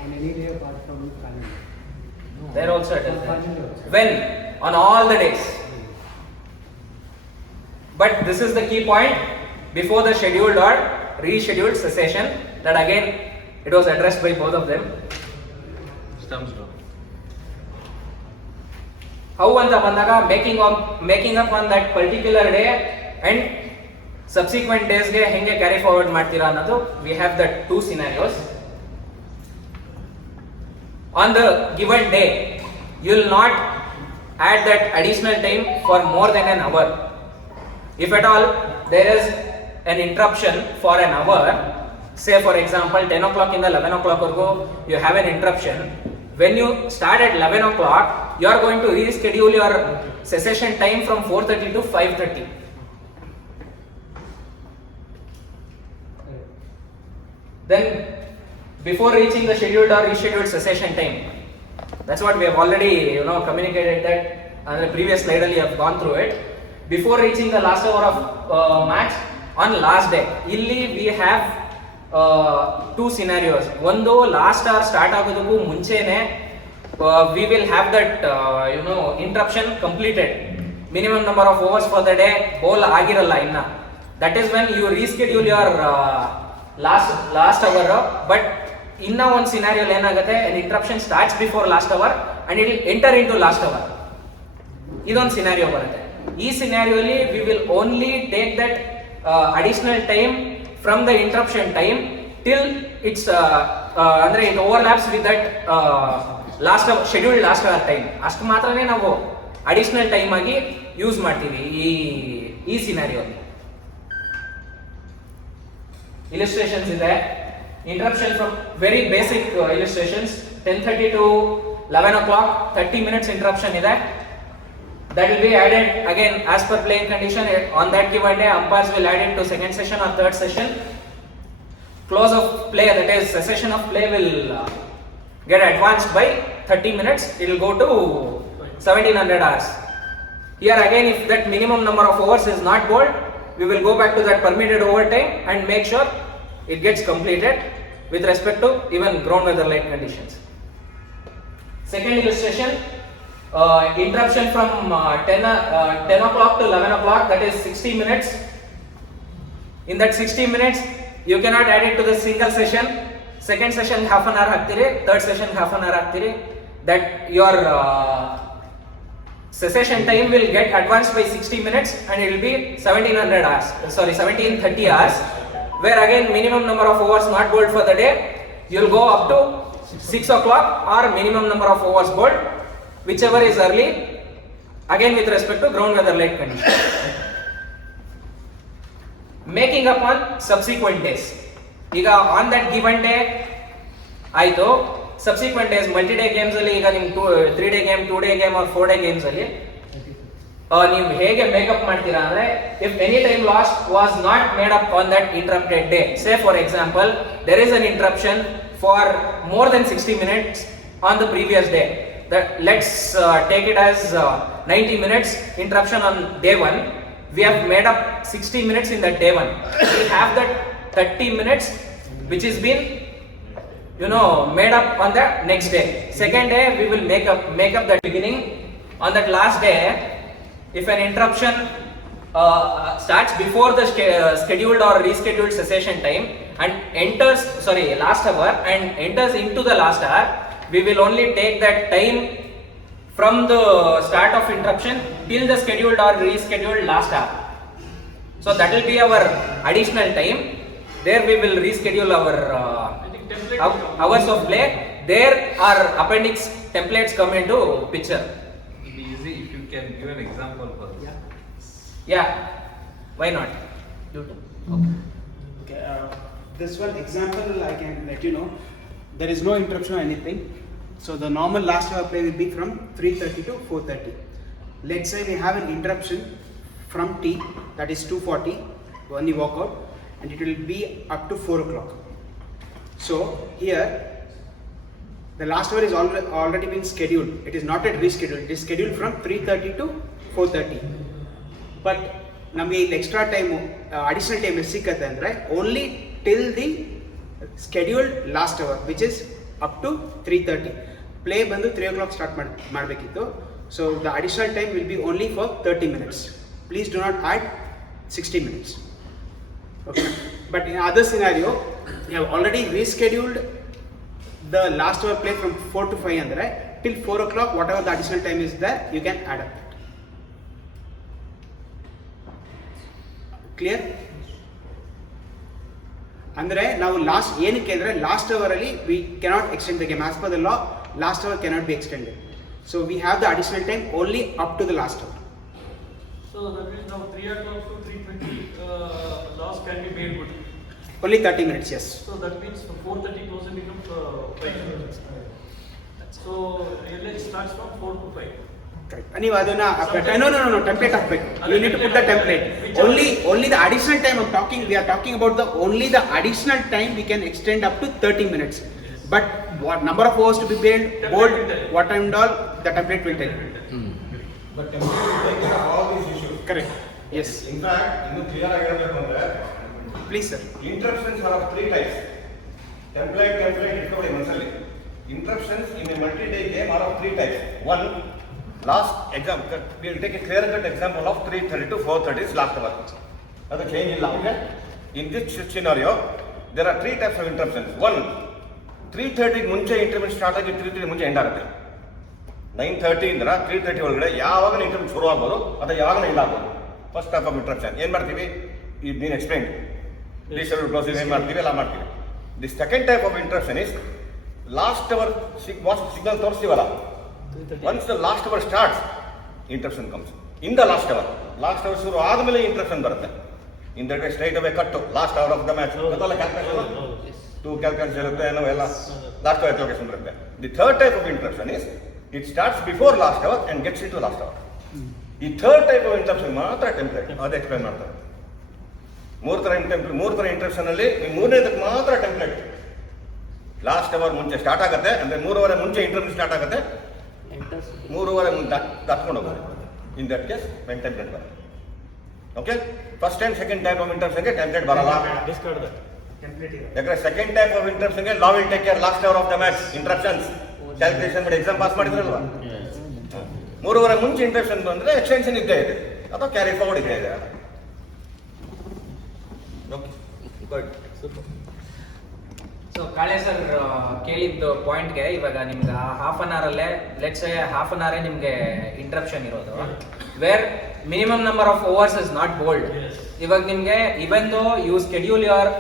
On any day apart from calendar. There also it is. Calendar also. When? On all the days. But this is the key point before the scheduled or rescheduled cessation, that again it was addressed by both of them. Stumps down. How anta bandaga making up on that particular day and subsequent days ge henge carry forward ಮಾಡ್ತೀರಾ ಅನ್ನೋದು, we have the two scenarios. On the given day, you will not add that additional time for more than an hour. If at all there is an interruption for an hour, say for example 10 o'clock in the 11 o'clock ago you have an interruption. When you start at 11 o'clock, you are going to reschedule your cessation time from 4:30 to 5:30. Then before reaching the scheduled or rescheduled cessation time, that's what we have already communicated that on the previous slide we have gone through it. Before reaching the last hour of match on last day, illi we have two scenarios. One, last hour start agodaku munchene we will have that interruption completed, minimum number of overs for the day bowl agiralla inna. That is when you reschedule your last hour. But inna one scenario enagutte, an interruption starts before last hour and it will enter into last hour. Idon scenario barutte. Ee scenario alli we will only take that additional time from the interruption time till it's andre it overlaps with that scheduled last hour time. ಅಷ್ಟು ಮಾತ್ರನೇ ನಾವು additional time ಆಗಿ use ಮಾಡ್ತೀವಿ ಈ scenario. Illustrations ಇದೆ, interruption from very basic illustrations. 10:30 to 11 o'clock 30 minutes interruption ಇದೆ. That will be added again as per playing condition. On that given day, umpires will add it to second session or third session. Close of play, that is cessation of play, will get advanced by 30 minutes. It will go to 1700 hours. Here again, if that minimum number of overs is not bowled, we will go back to that permitted overtime and make sure it gets completed with respect to even ground weather light conditions. Second illustration, interruption from 10 o'clock to 11 o'clock, that is 60 minutes. In that 60 minutes, you cannot add it to the single session. Second session half an hour ಹಾಕ್ತೀರಿ, third session half an hour ಹಾಕ್ತೀರಿ. That your cessation time will get advanced by 60 minutes and it will be 1730 hours, where again minimum number of overs not bowled for the day, you will go up to 6 o'clock or minimum number of overs bowled, whichever is early, again with respect to ground weather light condition. Making up on subsequent days. ಈಗ on that given day ಆಯಿತು, subsequent days multi day games ಅಲ್ಲಿ ಈಗ ನಿಮ್ 3 day game, 2 day game or 4 day games ಅಲ್ಲಿ ನೀವು ಹೇಗೆ make up ಮಾಡ್ತೀರಾ ಅಂದ್ರೆ, if any time lost was not made up on that interrupted day, say for example there is an interruption for more than 60 minutes on the previous day. Let's take it as 90 minutes interruption on day 1. We have made up 60 minutes in that day 1. We have that 30 minutes which is been made up on the next day. Second day we will make up the beginning. On that last day, if an interruption starts before the scheduled or rescheduled cessation time and enters last hour and enters into the last hour, we will only take that time from the start of interruption till the scheduled or rescheduled last hour. So that will be our additional time. There we will reschedule our hours of play. There our appendix templates come into picture. It will be easy if you can give an example for this. Yeah, why not? Okay, this one example I can let you know. There is no interruption or anything. So the normal last hour play will be from 3:30 to 4:30. Let's say we have an interruption from T, that is 2:40 when we walk out, and it will be up to 4 o'clock. So here the last hour is already been scheduled. It is not yet rescheduled. It is scheduled from 3:30 to 4:30. But ನಮಗೆ ಇಲ್ಲಿ extra time additional time ಎಷ್ಟು ಸಿಕ್ಕತ್ತೆ ಅಂದರೆ only till the scheduled last hour which is up to 3:30. Play ಬಂದು 3 o'clock start ಮಾಡಬೇಕಿತ್ತು. So the additional time will be only for 30 minutes. Please do not add 60 minutes. Okay. But in other scenario, you have already rescheduled the last hour play from 4 to 5 andre till 4 o'clock, whatever the additional time is there, you can add up that. Clear? ಅಂದರೆ ನಾವು last ಏನಕ್ಕೆ ಅಂದರೆ last ಅವರಲ್ಲಿ we cannot extend the game as per the law. Last hour cannot be extended. So we have the additional time only up to the last hour. So that means now 3 o'clock to 3:20 loss can be made good. Only 30 minutes, yes. So that means from 4:30 closing becomes 5. So LH starts from 4 to 5. Correct. ನೀವು ಅದನ್ನ no template ಹಾಕಬೇಕು. You need to put the template. Only the additional time we are talking about only the additional time we can extend up to 30 minutes. But what number of hours to be built, bold, what time and all, the template will tell. But template will take care of all these issues. Correct. Yes. In fact, ಇನ್ನು clear ಆಗಿರಬೇಕು ಅಂದ್ರೆ Please sir. Interruptions are of 3 types. Template ಇಟ್ಕೊಳ್ಳಿ ಮನಸ್ಸಲ್ಲಿ. Interruptions in a multi-day game are of 3 types. One, last example, we will take a clear-cut example of 3:30 to 4:30 is last hour. That change illa. Okay? In this scenario, there are 3 types of interruptions. One, 3:30 ಮುಂಚೆ interview start ಆಗಿ 3:30 ಮುಂಚೆ end ಆಗುತ್ತೆ. 9:30 ಇಂದ 3:30 ಒಳಗಡೆ ಯಾವಾಗ interview ಶುರು ಆಗ್ಬೋದು ಅಥವಾ ಯಾವಾಗ ಇಲ್ಲ ಆಗ್ಬೋದು. ಫಸ್ಟ್ ಟೈಪ್ ಆಫ್ ಇಂಟರಪ್ಷನ್ ಏನು ಮಾಡ್ತೀವಿ, ಇದು ನೀನು ಎಕ್ಸ್ಪ್ಲೈನ್ ರೀಶೆಡ್ಯೂಲ್ ಕ್ಲೋಸಿಂಗ್ ಏನು ಮಾಡ್ತೀವಿ ಎಲ್ಲ ಮಾಡ್ತೀವಿ. The second type of interruption is last hour signal ತೋರಿಸ್ತೀವಲ್ಲ, once the last hour starts interruption comes in the last hour. Last hour ಶುರು ಆದಮೇಲೆ ಇಂಟರಪ್ಷನ್ ಬರುತ್ತೆ. In that way straight away cut last hour of the match ಗೊತ್ತಲ್ಲ, calculation 2 calculation ಇರುತ್ತೆ, ಏನೋ ಎಲ್ಲ last hour calculation ಬರುತ್ತೆ. The third type of interruption is it starts before last hour and gets into last hour. ಈ third type of interruption ಮಾತ್ರ template ಅದು explain ಮಾಡ್ತಾರೆ. ಮೂರು ಥರ ಇಂಟರಪ್ಷನ್ ಅಲ್ಲಿ ಮೂರನೇದಕ್ಕೆ ಮಾತ್ರ ಟೆಂಪ್ಲೇಟ್. ಲಾಸ್ಟ್ ಅವರ್ ಮುಂಚೆ ಸ್ಟಾರ್ಟ್ ಆಗುತ್ತೆ ಅಂದರೆ 3:15 ಮುಂಚೆ ಇಂಟರ್ವ್ಯೂ ಸ್ಟಾರ್ಟ್ ಆಗುತ್ತೆ, 3:15 ಮುಂದೆ ದಾಟ್ಕೊಂಡು ಹೋಗೋದು. In that case when template ಬರುತ್ತೆ. Okay, first and second type of ಇಂಟರಪ್ಷನ್ಗೆ ಟೆಂಪ್ಲೇಟ್ ಬರಲ್ಲ. ಯಾಕಂದ್ರೆ ಸೆಕೆಂಡ್ ಟೈಪ್ ಆಫ್ ಇಂಟರಪ್ಷನ್ಗೆ law will take care last hour of the match interruptions calculation ಮಾಡಿ ಎಕ್ಸಾಮ್ ಪಾಸ್ ಮಾಡಿದ್ರಲ್ವಾ. 3:15 ಮುಂಚೆ ಇಂಟರಪ್ಷನ್ ಬಂದರೆ ಎಕ್ಸ್ಟೆನ್ಷನ್ ಇದ್ದೇ ಇದೆ ಅಥವಾ ಕ್ಯಾರಿ ಫಾರ್ವರ್ಡ್ ಇದ್ದೇ ಇದೆ. Okay, good, super. So Kale sir ಕೇಳಿದ್ದು ಪಾಯಿಂಟ್ಗೆ ಇವಾಗ ನಿಮ್ಗೆ ಹಾಫ್ ಅನ್ ಅವರಲ್ಲೇ ಲೆಟ್ಸ್ ಸೇ ಹಾಫ್ ಅನ್ ಅವರೇ ನಿಮಗೆ ಇಂಟರಪ್ಷನ್ ಇರೋದು, where minimum number of overs is not bowled. ಇವಾಗ ನಿಮಗೆ even though you schedule your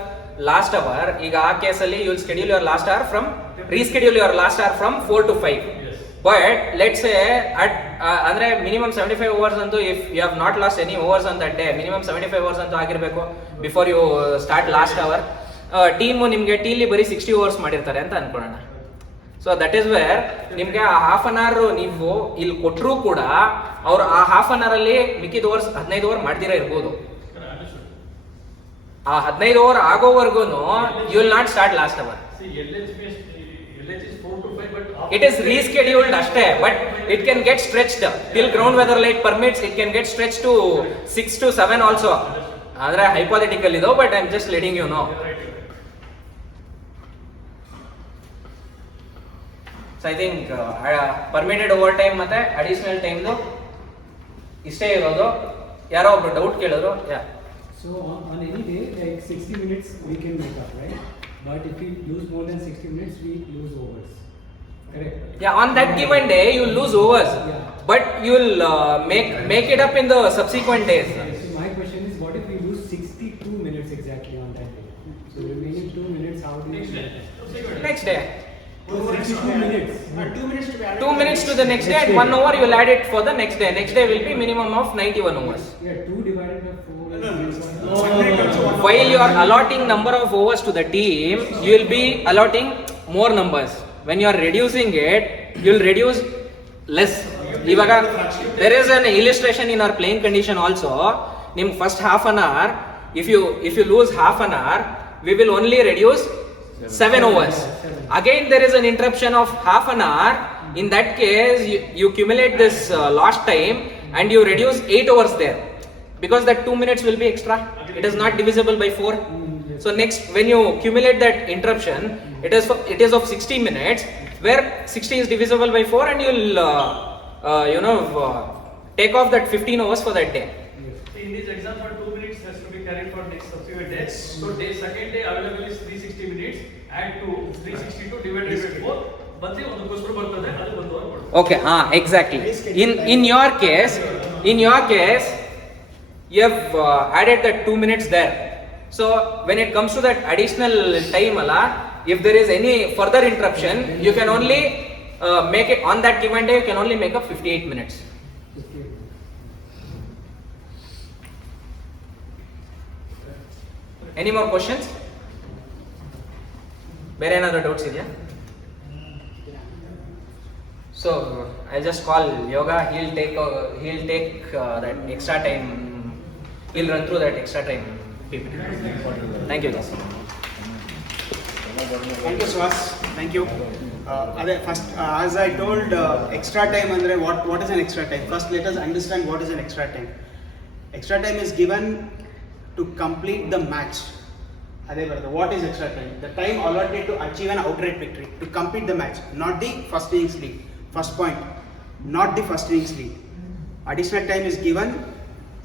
last hour, ಈಗ ಆ ಕೇಸಲ್ಲಿ you schedule your last hour from reschedule your last hour from 4 to 5. But let's say at ಅಂದ್ರೆ minimum 75 overs ಅಂತೂ if you have not lost any overs on that day, minimum 75 overs ಅಂತೂ ಆಗಿರಬೇಕು before you start last hour. Team ನಿಮಗೆ ಟೀಲಿ ಬರೀ 60 overs ಮಾಡಿರ್ತಾರೆ ಅಂತ ಅನ್ಕೊಳ್ಳೋಣ. So that is where ನಿಮಗೆ ಆ ಹಾಫ್ ಅನ್ ಅವರ್ ನೀವು ಇಲ್ಲಿ ಕೊಟ್ಟರು ಕೂಡ ಅವ್ರು ಆ ಹಾಫ್ ಅನ್ ಅವರ್ ಅಲ್ಲಿ ಮಿಕ್ಕಿದ ಓವರ್ಸ್ 15 ಓವರ್ ಮಾಡ್ದಿರ ಇರ್ಬೋದು. ಆ 15 ಓವರ್ ಆಗೋವರೆಗೂ you will not start last hour. It is rescheduled ಅಷ್ಟೇ, but it can get stretched till ground weather light permits. It can get stretched to 6 to 7 also. ಅಂದ್ರೆ hypothetical ಇದು, but I am just letting you know. So I think permitted overtime ಮತ್ತೆ additional time ಇಷ್ಟೇ ಇರೋದು. ಯಾರೋ ಒಬ್ರು doubt ಕೇಳಿದ್ರು. So on any day, like 60 minutes we can make up, right? But if we lose more than 60 minutes, we lose overs. Correct? Yeah, on that given day you lose overs, Yeah. but you will make it up in the subsequent days. So my question is, what if we lose 62 minutes exactly on that day? So remaining 2 minutes, how do you Next day. 62 minutes. 2 minutes to be added. 2 minutes to the next day and 1 hour you will add it for the next day. Next day will be minimum of 91 overs. Yeah, 2 divided by 4. While you are allotting number of overs to the team, you will be allotting more numbers. When you are reducing it, you will reduce less. Ivaga there is an illustration in our playing condition also. Nim first half an hour, if you lose half an hour, we will only reduce 7 overs. Again there is an interruption of half an hour. In that case you accumulate this lost time and you reduce 8 overs there, because that 2 minutes will be extra. It is not divisible by 4. So next, when you accumulate that interruption, it is of 60 minutes, where 60 is divisible by 4, and you'll take off that 15 hours for that day. In this example, 2 minutes has to be carried for next subsequent day. So second day available is 360 minutes. Add to 362 divided by 4. ಬಂದ್ರೆ ಒಂದು question ಬರ್ತದೆ, ಅದು 1 hour ಕೊಡ್ತಾರೆ. Okay, exactly. In your case, you have added that 2 minutes there. So when it comes to that additional time, if there is any further interruption, you can only make it on that given day. You can only make up 58 minutes. Any more questions? ಬೇರೆ ಏನಾದರೂ doubts ಇದೆಯಾ? So I'll just call Yoga. He'll take that extra time. He'll run through that extra time PPT. Thank you, guys. Thank you, Swaz. Thank you. First, as I told, extra time andre what is an extra time? First, let us understand what is an extra time. Extra time is given to complete the match. What is extra time? The time allotted to achieve an outright victory, to complete the match, not the first innings lead. First point, not the first innings lead. Additional time is given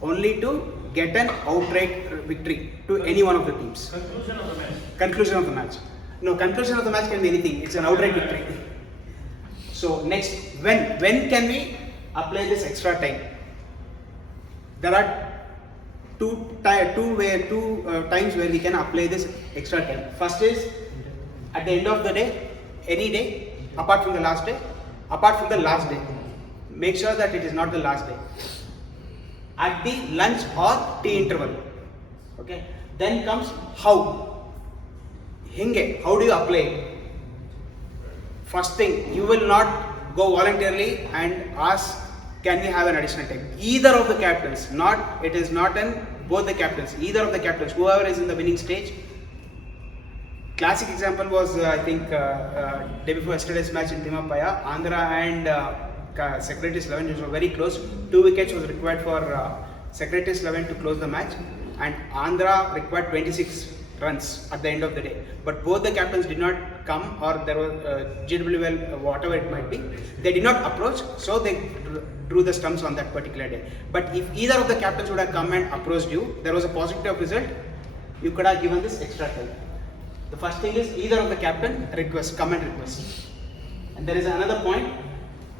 only to get an outright victory to any one of the teams. Conclusion of the match. Conclusion of the match. No, conclusion of the match can be anything. It's an outright victory. So next, when can we apply this extra time? There are two times where we can apply this extra time. First is at the end of the day, any day, apart from the last day. Apart from the last day, make sure that it is not the last day. At the lunch or tea interval. Okay. Then comes how. How do you apply it? First thing, you will not go voluntarily and ask, can we have an additional time? Either of the captains, it is not in both the captains, either of the captains, whoever is in the winning stage. Classic example was, I think, day before yesterday's match in Timapaya, Andhra and Secretary's 11, which were very close. 2 wickets was required for Secretary's 11 to close the match, and Andhra required 26 runs at the end of the day. But both the captains did not come, or there was GWL, whatever it might be, they did not approach, so they drew the stumps on that particular day. But if either of the captains would have come and approached you, there was a positive result, you could have given this extra time. The first thing is either of the captain come and request. And there is another point.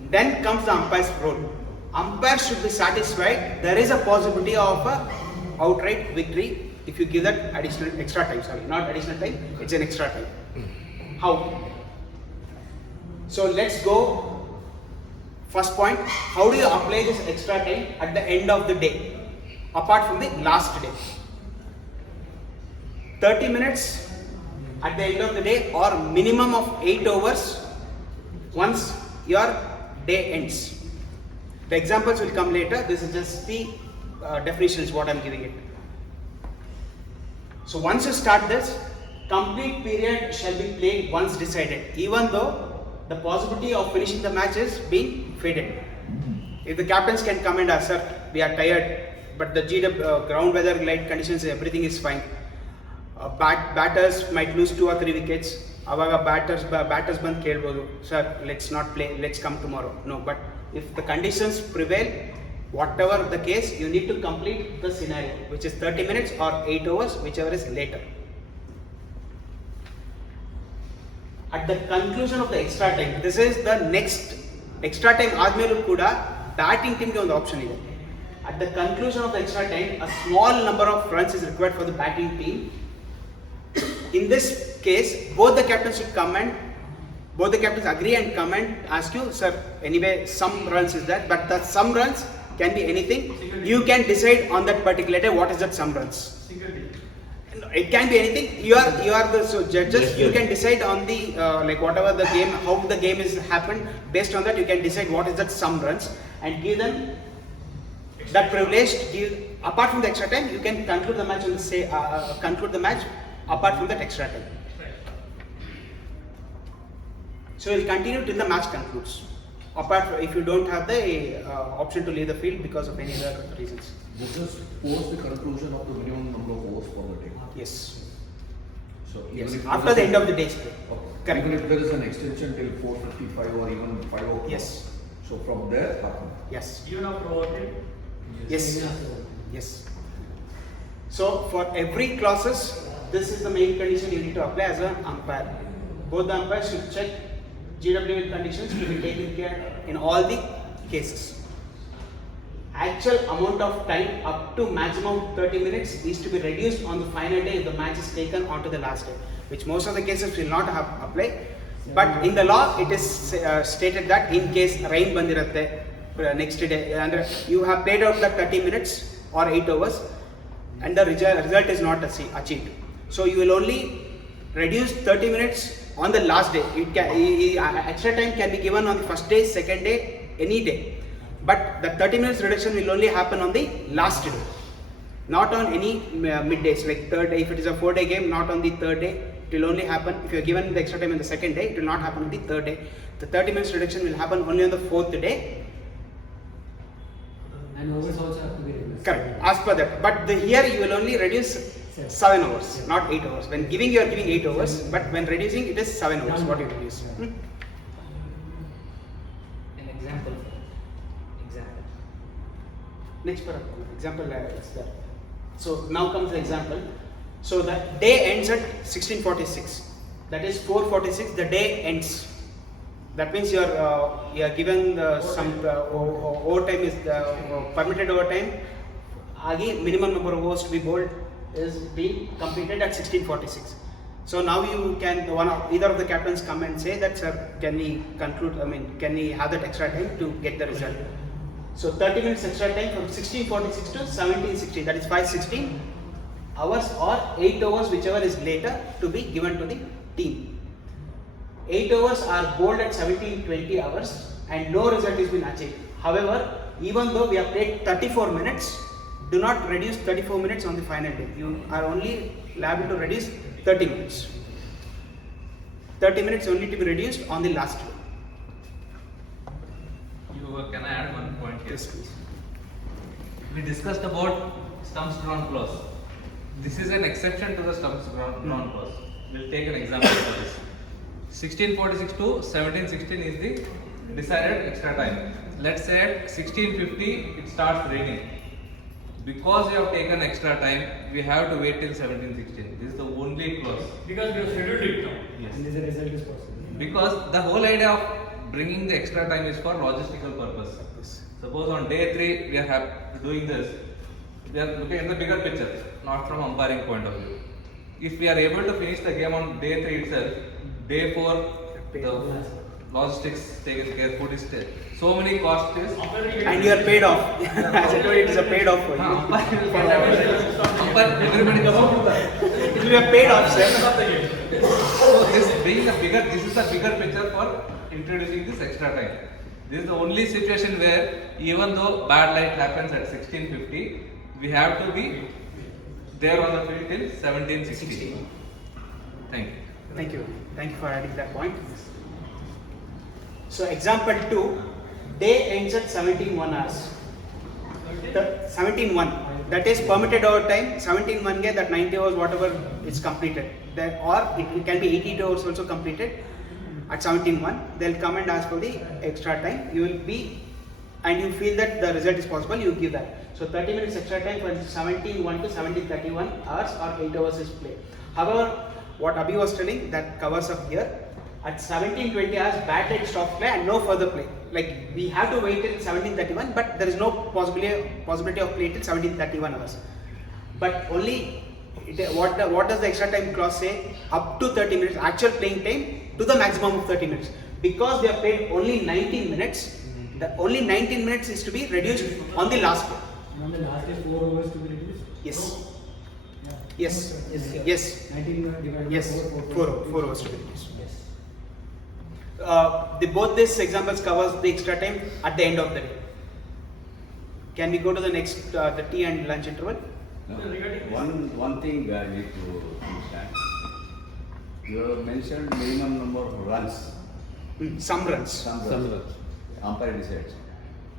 Then comes the umpire's role. Umpire should be satisfied there is a possibility of a outright victory if you give that extra time. Sorry, not additional time, it's an extra time. How? So let's go First point, how do you apply this extra time at the end of the day, apart from the last day? 30 minutes at the end of the day or minimum of 8 hours once your day ends. The examples will come later. This is just the definitions what I am giving it. So once you start this, complete period shall be played once decided, even though the possibility of finishing the match is being faded. If the captains can come and ask, sir, we are tired, but the GW ground weather, light conditions, everything is fine. Batters might lose 2 or 3 wickets. Avaga batters band kelbodu, sir, let's not play, let's come tomorrow. No, but if the conditions prevail, whatever the case, you need to complete the scenario, which is 30 minutes or 8 hours, whichever is later. At the conclusion of the extra time, this is the next extra time admelu kuda batting team ge one option ide. At the conclusion of the extra time, a small number of runs is required for the batting team. In this case, both the captains should come and both the captains agree and come and ask you, sir, anyway, some runs is that, but the some runs can be anything. You can decide on that particular day what is that some runs. It can be anything. You are the judges. You can decide on the like whatever the game, how the game is happened. Based on that, you can decide what is that some runs and give them that privilege. Apart from the extra time, you can conclude the match on the conclude the match apart from that extra time. So we'll continue till the match concludes. Apart from if you don't have the option to leave the field because of any other reasons. This is post the conclusion of the minimum number of overs for the day. Yes. So Yes. if After the end of the day's play. Okay. Correct. Even if there is an extension till 4:55 or even 5 o'clock. Yes. So from there, happen. Yes. Even after overtime? Yes. Yes. So for every clauses, this is the main condition you need to apply as an umpire. Both the umpires should check GW conditions to be taken care in all the cases. Actual amount of time up to maximum 30 minutes is to be reduced on the final day if the match is taken onto the last day, which most of the cases will not have apply. But in the law, it is stated that in case rain bandiratte next day and you have played out the 30 minutes or 8 hours and the result is not achieved. So you will only reduce 30 minutes on the last day. Extra time can be given on the first day, second day, any day. But the 30 minutes reduction will only happen on the last day, not on any middays like third day. If it is a 4-day game, not on the third day. It will only happen if you are given the extra time on the second day. It will not happen on the third day. The 30 minutes reduction will happen only on the 4th day. And overs also have to be reduced. Correct. As per that. But here you will only reduce 7 hours, not 8 hours. When giving, you are giving 8 hours, but when reducing, it is 7 hours. What you reduce? An example. Next example is there. So now comes the example. So the day ends at 16:46. That is 4:46. The day ends. That means you are given some overtime is permitted overtime. Again, minimum number of overs to be bowled is being completed at 16:46. So now you can either of the captains come and say that, sir, can we conclude? I mean, can we have that extra time to get the result? So 30 minutes extra time from 16:46 to 17:16. That is 5:16 hours or 8 hours, whichever is later, to be given to the team. 8 hours are bowled at 17:20 hours and no result has been achieved. However, even though we have played 34 minutes, do not reduce 34 minutes on the final day. You are only liable to reduce 30 minutes. 30 minutes only to be reduced on the last day. Can I add one point here? Yes, please. We discussed about stumps drawn clause. This is an exception to the stumps drawn clause. We'll take an example for this. 16:46 to 17:16 is the decided extra time. Let's say at 16:50 it starts raining. Because we have taken extra time, we have to wait till 17:16. This is the only clause. Because we have scheduled it now. Yes. And the result is possible. Because the whole idea of bringing the extra time is for logistical purpose. Suppose on day 3 we are doing this, we are looking at the bigger picture, not from umpiring point of view. If we are able to finish the game on day 3 itself, day 4 logistics taken care, food is taken. So many costs is. And you are paid off. As I told you, it is a paid off for you. Everybody comes. It will be a paid off, sir. So this is a bigger picture for introducing this extra time. This is the only situation where even though bad light happens at 16:50, we have to be there on the field till 17:60. Thank you. Thank you. Thank you for adding that point. So example 2, day ends at 17:01 hours. 17:01. That is permitted overtime. 17:01 get that 90 hours whatever is completed. Then or it can be 80 hours also completed. At 17:01, they'll come and ask for the extra time. You will be, and you feel that the result is possible, you give that. So 30 minutes extra time from 17:01 to 17:31 hours or 8 hours is play. However, what Abhi was telling, that covers up here. At 17:20 hours, bad light stop play and no further play. Like we have to wait till 17:31, but there is no possibility of play till 17:31 hours. But only what does the extra time clause say? Up to 30 minutes actual playing time to the maximum of 30 minutes. Because they are paid only 19 minutes, the only 19 minutes is to be reduced on the last play. On the last day, 4 hours to be reduced? Yes. Yeah. Yes. Yes. 19 divided by Yes. 4 4 hours to be reduced. Yes. Both these examples covers the extra time at the end of the day. Can we go to the next, the tea and lunch interval? One thing I need to understand. You have mentioned minimum number of runs. Some runs. Some runs. Umpire decides.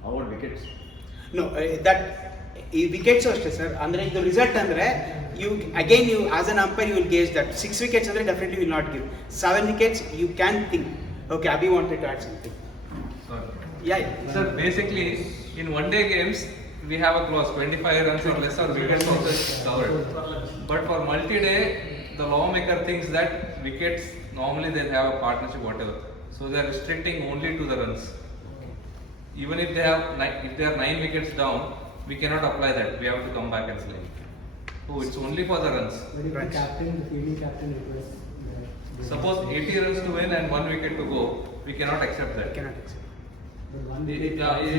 How about wickets? No, that wickets ಅಷ್ಟೇ sir. ಅಂದ್ರೆ ಇದು result ಅಂದ್ರೆ you as an umpire you will gauge that 6 wickets ಅಂದ್ರೆ definitely will not give. 7 wickets you can think. Okay, Abhi wanted to add something. Sorry. Yeah. Sir, basically in one day games we have a clause 25 runs or less or wickets also is covered. But for multi-day, the lawmaker thinks that wickets normally they'll have a partnership whatever. So they are restricting only to the runs. Even if they are 9 wickets down, we cannot apply that. We have to come back and play. So it's only for the runs. But if the captain, the fielding captain requests. Suppose 80 runs to win and 1 wicket to go, we cannot accept that. Cannot accept. But one If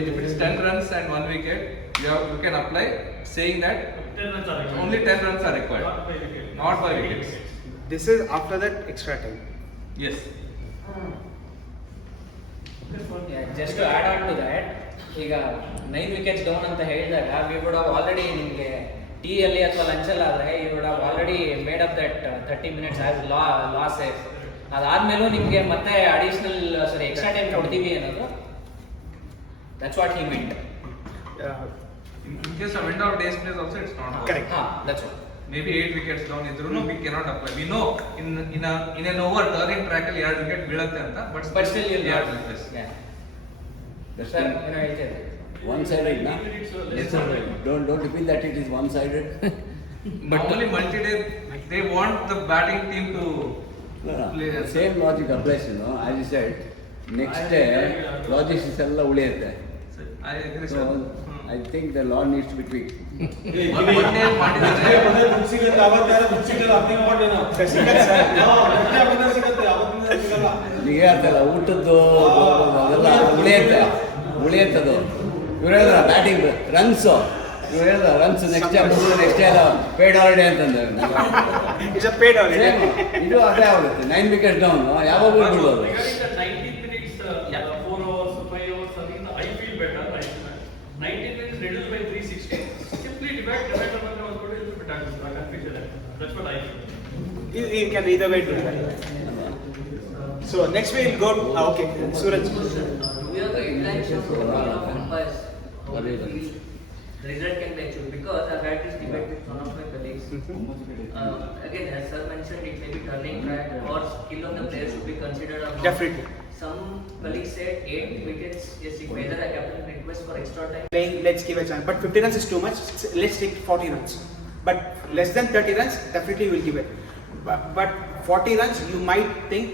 wicket, it's 10 runs and 1 wicket, you can apply saying that 10 runs are required. only 10 runs are required, not 5 wickets. This is after that extra time. Yes. Yeah, just to add on to that, ಈಗ 9 wickets down ಅಂತ ಹೇಳಿದಾಗ we would have already ನಿಮಗೆ tea ಅಲ್ಲಿ ಅಥವಾ lunch ಅಲ್ಲಿ ಆದ್ರೆ you would have already made up that 30 minutes as law says. ಅದಾದ್ಮೇಲೂ ನಿಮಗೆ ಮತ್ತೆ ಅಡಿಷನಲ್ ಎಕ್ಸ್ಟ್ರಾ ಟೈಮ್ ಕೊಡ್ತೀವಿ ಅನ್ನೋದು that's what he meant. In case of end of days plays also it's not Correct. That's what. Maybe 8 wickets down idru we cannot apply. We know in an over turning track ಅಲ್ಲಿ 2 wicket ಬೀಳುತ್ತೆ ಅಂತ, but still you'll have not. this. Yeah. That's Sir, right. ಹೇಳ್ತೇನೆ. One-sided, na? Yes, sir. Don't feel that it is one-sided. But only multi-day, they want the batting team to play. No. Same logic applies, you know. As you said, next day logistics ಎಲ್ಲ ಉಳಿಯುತ್ತೆ. I agree, So sir. I think the law needs to be tweaked. One day ಮಾಡಿದ್ದಾರೆ. ಈಗ ಹೇಳ್ತಲ್ಲ ಊಟದ್ದು ಅದೆಲ್ಲ ಉಳಿಯುತ್ತದು. ಇವ್ರು ಹೇಳಿದ್ರ batting runs, ಇವ್ರು ಹೇಳಿದ್ರ ರನ್ಸ್ ನೆಕ್ಸ್ಟ್ ಡೇ ಎಲ್ಲ ಪೇಡ್ ಹಾಲಿಡೇ ಅಂತಂದ್ರೆ It's a paid holiday. ಇದು ಅದೇ ಆಗುತ್ತೆ. 9 wickets down ಯಾವಾಗ ಬಿಡ್ಬೋದು. Regarding the 19 minutes, 4 hours, 5 hours, I feel better. Right? 19 minutes reduced by 360. Simply divide by was put a little bit confusion. That's what I feel. You can either way do that. So next we will go. Okay, Suraj. We have the intention of of umpires. How they feel the result can be achieved, because I've had this debate with one of my colleagues. Again, as sir mentioned, it may be turning track or skill of the player should be considered or not. Definitely. Some colleagues said 8 wickets. Yes, if whether a captain request for extra time. Playing, let's give a chance. But 50 runs is too much. Let's take 40 runs. But less than 30 runs, definitely we'll give it. But 40 runs, you might think,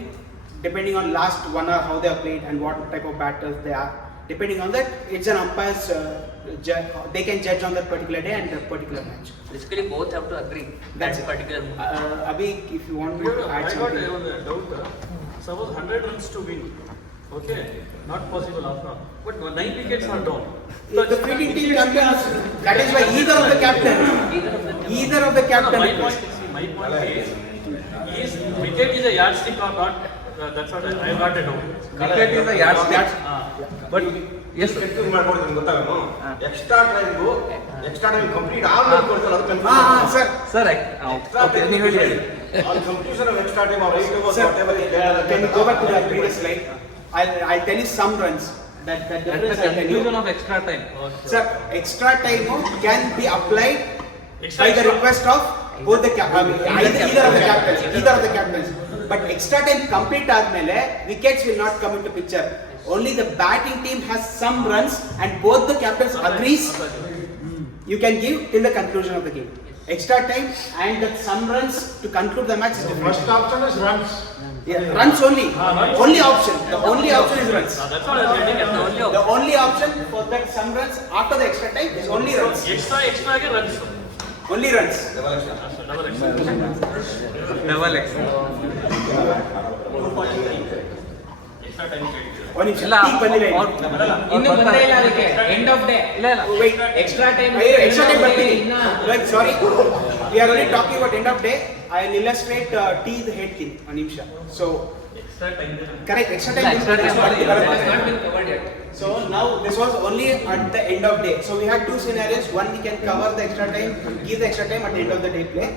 depending on last 1 hour how they are played and what type of batters they are. Depending on that, it's an umpire's they can judge on that particular day and that particular match. Basically, both have to agree. That's that particular. Abhi, if you want me to add I got something. a doubt. Suppose 100 runs to win. Okay, not possible after all. But 9 wickets are down. If the fielding team captains, that is why either of the captains, My point is wicket is a yardstick or not? That's what I got it out. Wicket is a yardstick. But yes, sir. Confuse ಮಾಡ್ಕೊಡ್ತೀನಿ ಗೊತ್ತಾಗನು extra time complete ಆದ್ಮೇಲೆ ಕೊಡ್ತಾರೆ ಅದು confuse Sir, okay, ನೀವು ಹೇಳಿ. Confusion of extra time or 8 overs Sir, whatever is can you go back to the previous slide? I'll tell you some runs. That That's difference the I'll tell you. conclusion of extra time. Sir, extra time can be applied Extra by the extra. request of both the either of the captains. But extra time complete admele wickets will not come into picture. Only the batting team has some runs and both the captains agrees. You can give till the conclusion of the game. Extra time and that some runs to conclude the match is different. First option is runs. Yeah, runs only. Only option. The only option is runs. That's what I was getting at. The only option for that some runs after the extra time is only runs. Extra ಗೆ runs. Only runs. Double extra. Double extra. Extra time One inch. ಇಲ್ಲ, T ಬಂದಿಲ್ಲ ಇನ್ನು. ಇನ್ನು ಬಂದೇ ಇಲ್ಲ ಅದಕ್ಕೆ end of day ಇಲ್ಲ ಇಲ್ಲ. Wait. Extra time Extra time ಬರ್ತೀನಿ. Wait, sorry. We are only talking about end of day. I will illustrate T the head thing. One ನಿಮಿಷ. So extra time. correct. Extra time. Extra time has not been covered yet. So now this was only at the end of day. So we had two scenarios. One, we can cover the extra time, give the extra time at the end of the day play.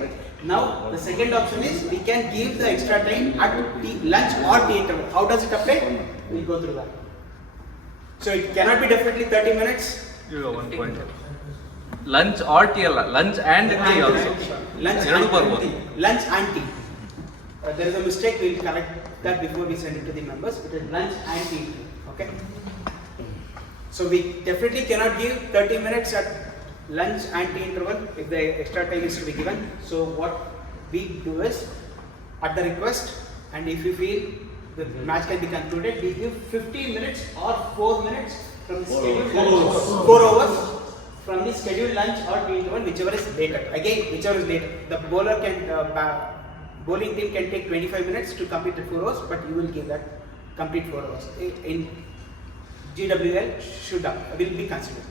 Now the second option is we can give the extra time at lunch or tea interval. How does it apply? We'll go through that. So it cannot be definitely 30 minutes. You have 1 point. Lunch or tea ಅಲ್ಲ, lunch and tea also. Lunch ಎರಡು and ಬರ್ಬೋದು. tea. Lunch and tea. There is a mistake. We'll correct that before we send it to the members. It is lunch and tea. Okay. So we definitely cannot give 30 minutes at lunch and tea interval if the extra time is to be given. So what we do is, at the request, and if we feel the match can be concluded, we give 15 minutes or 4 minutes from the scheduled lunch, 4 hours from the scheduled lunch or tea interval, whichever is later. Again, whichever is later. The bowler can, bowling team can take 25 minutes to complete the 4 hours, but you will give that complete 4 hours. In GWL will be considered.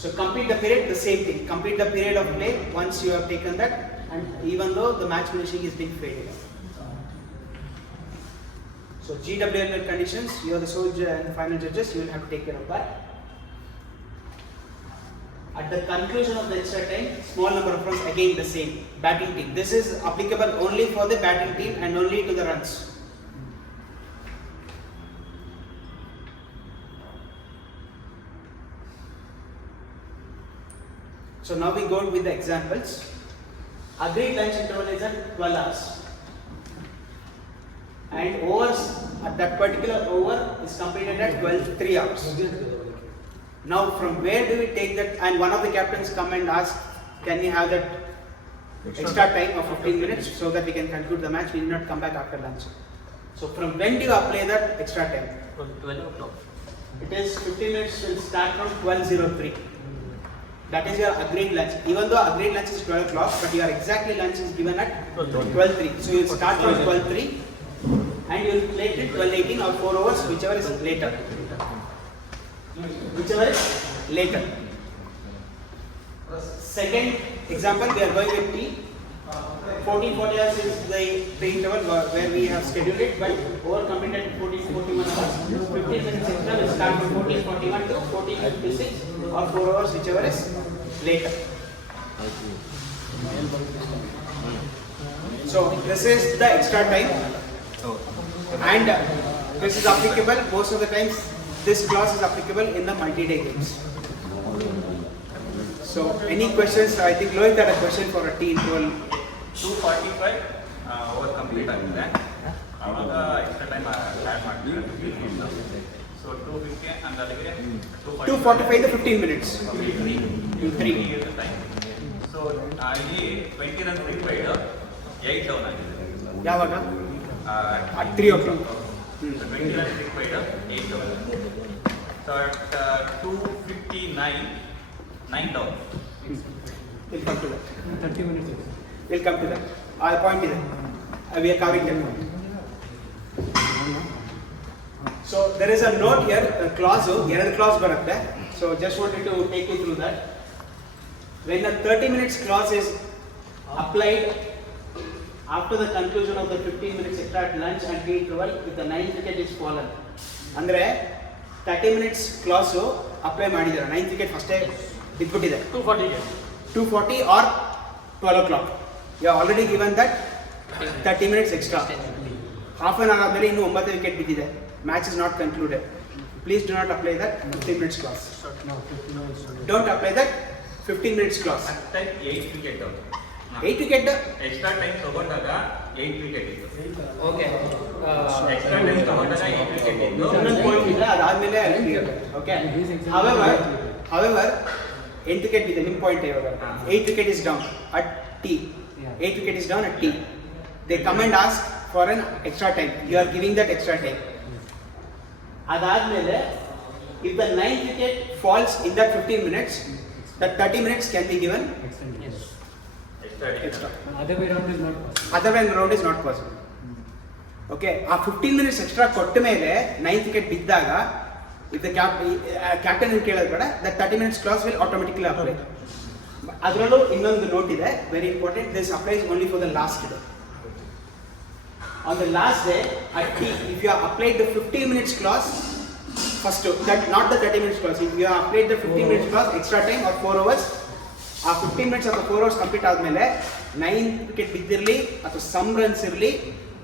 So complete the period, the same thing. Complete the period of play once you have taken that, and even though the match finishing is being faded. So GWL conditions, you are the sole and final judges. You will have to take care of that. At the conclusion of the extra time, small number of runs, again the same. Batting team. This is applicable only for the batting team and only to the runs. So now we go with the examples. Agreed lunch interval is at 12 hours. And overs at that particular over is completed at 3 hours. Now from where do we take that? And one of the captains come and ask, can we have that extra time of 15 minutes so that we can conclude the match? We will not come back after lunch. So from when do you apply that extra time? From 12 o'clock. It is 15 minutes will start from 12:03. That is your agreed lunch. Even though agreed lunch is 12 o'clock, but your exactly lunch is given at 12:03. So you will start from 12:03 and you will play till 12:18 or 4 hours, whichever is later. Whichever is later. Second example, we are going with T. 14:40 hours is the interval where we have scheduled it, but over completed 14:41 hours. 15 minutes extra will start from 14:41 to 14:56 or 4 hours, whichever is later. So this is the extra time, and this is applicable most of the times. This clause is applicable in the multi-day games. So any questions? I think Lohit had a question for a T interval. 2:45 over complete ಆಗಿದೆ. ಆವಾಗ extra time add ಮಾಡ್ತೀವಿ. So 2:50 and ಅಲ್ಲಿಗೆ 2:45 to 15 minutes. 3 time. So ಇಲ್ಲಿ 20 run required 8 down ಆಗಿದೆ. ಯಾವಾಗ? At 3 o'clock. 20 run required, 8 down. So at 2:59, 9 down. We'll come to that. 30 minutes. We'll come to that. I'll point it. We are covering that. So there is a note here, a clause, ಎರಡು clause ಬರುತ್ತೆ. So just wanted to take you through that. When the 30 minutes clause is applied after the conclusion of the 15 minutes extra at lunch and tea interval, if the 9th wicket is fallen. ಅಂದ್ರೆ 30 minutes clause apply ಮಾಡಿದ್ದಾರೆ. 9th wicket first ಬಿಟ್ಬಿಟ್ಟಿದೆ. 240 or 12 o'clock. You have already given that 30 minutes extra. Half an hour ಆದ್ಮೇಲೆ ಇನ್ನು 9th wicket ಬಿದ್ದಿದೆ. Match is not concluded. Please do not apply that 15 minutes clause. Don't apply that 15 minutes clause. At time 8 wicket. 8 wicket. Extra time ತಗೊಂಡಾಗ 8 wicket ಇತ್ತು. Okay. Extra time ತಗೊಂಡಾಗ 8 wicket ಇತ್ತು. ಇನ್ನೊಂದು point ಇಲ್ಲ, ಅದಾದ್ಮೇಲೆ ಓಕೆ. However 8 wicket ಇದೆ, ನಿಮ್ಮ point ಇವಾಗ 8 wicket is down at T. 8 wicket is down at T. They come and ask for an extra time. You are giving that extra time. ಅದಾದ್ಮೇಲೆ if the 9th wicket falls in that 15 minutes, that 30 minutes can be given extra. Other way around is not possible. Other way around is not possible. Okay, ಆ 15 minutes extra ಕೊಟ್ಟ ಮೇಲೆ 9th wicket ಬಿದ್ದಾಗ if the captain ಏನು ಕೇಳೋದು ಬೇಡ, that 30 minutes clause will automatically apply. ಅದರಲ್ಲೂ ಇನ್ನೊಂದು note ಇದೆ, very important. This applies only for the last day. On the last day at T, if you have applied the 15 minutes clause, first that not the 30 minutes clause, if you have applied the 15 minutes clause, extra time or 4 hours, ಆ 15 minutes ಅಥವಾ 4 hours complete ಆದಮೇಲೆ 9 wicket ಬಿದ್ದಿರಲಿ ಅಥವಾ some runs ಇರಲಿ,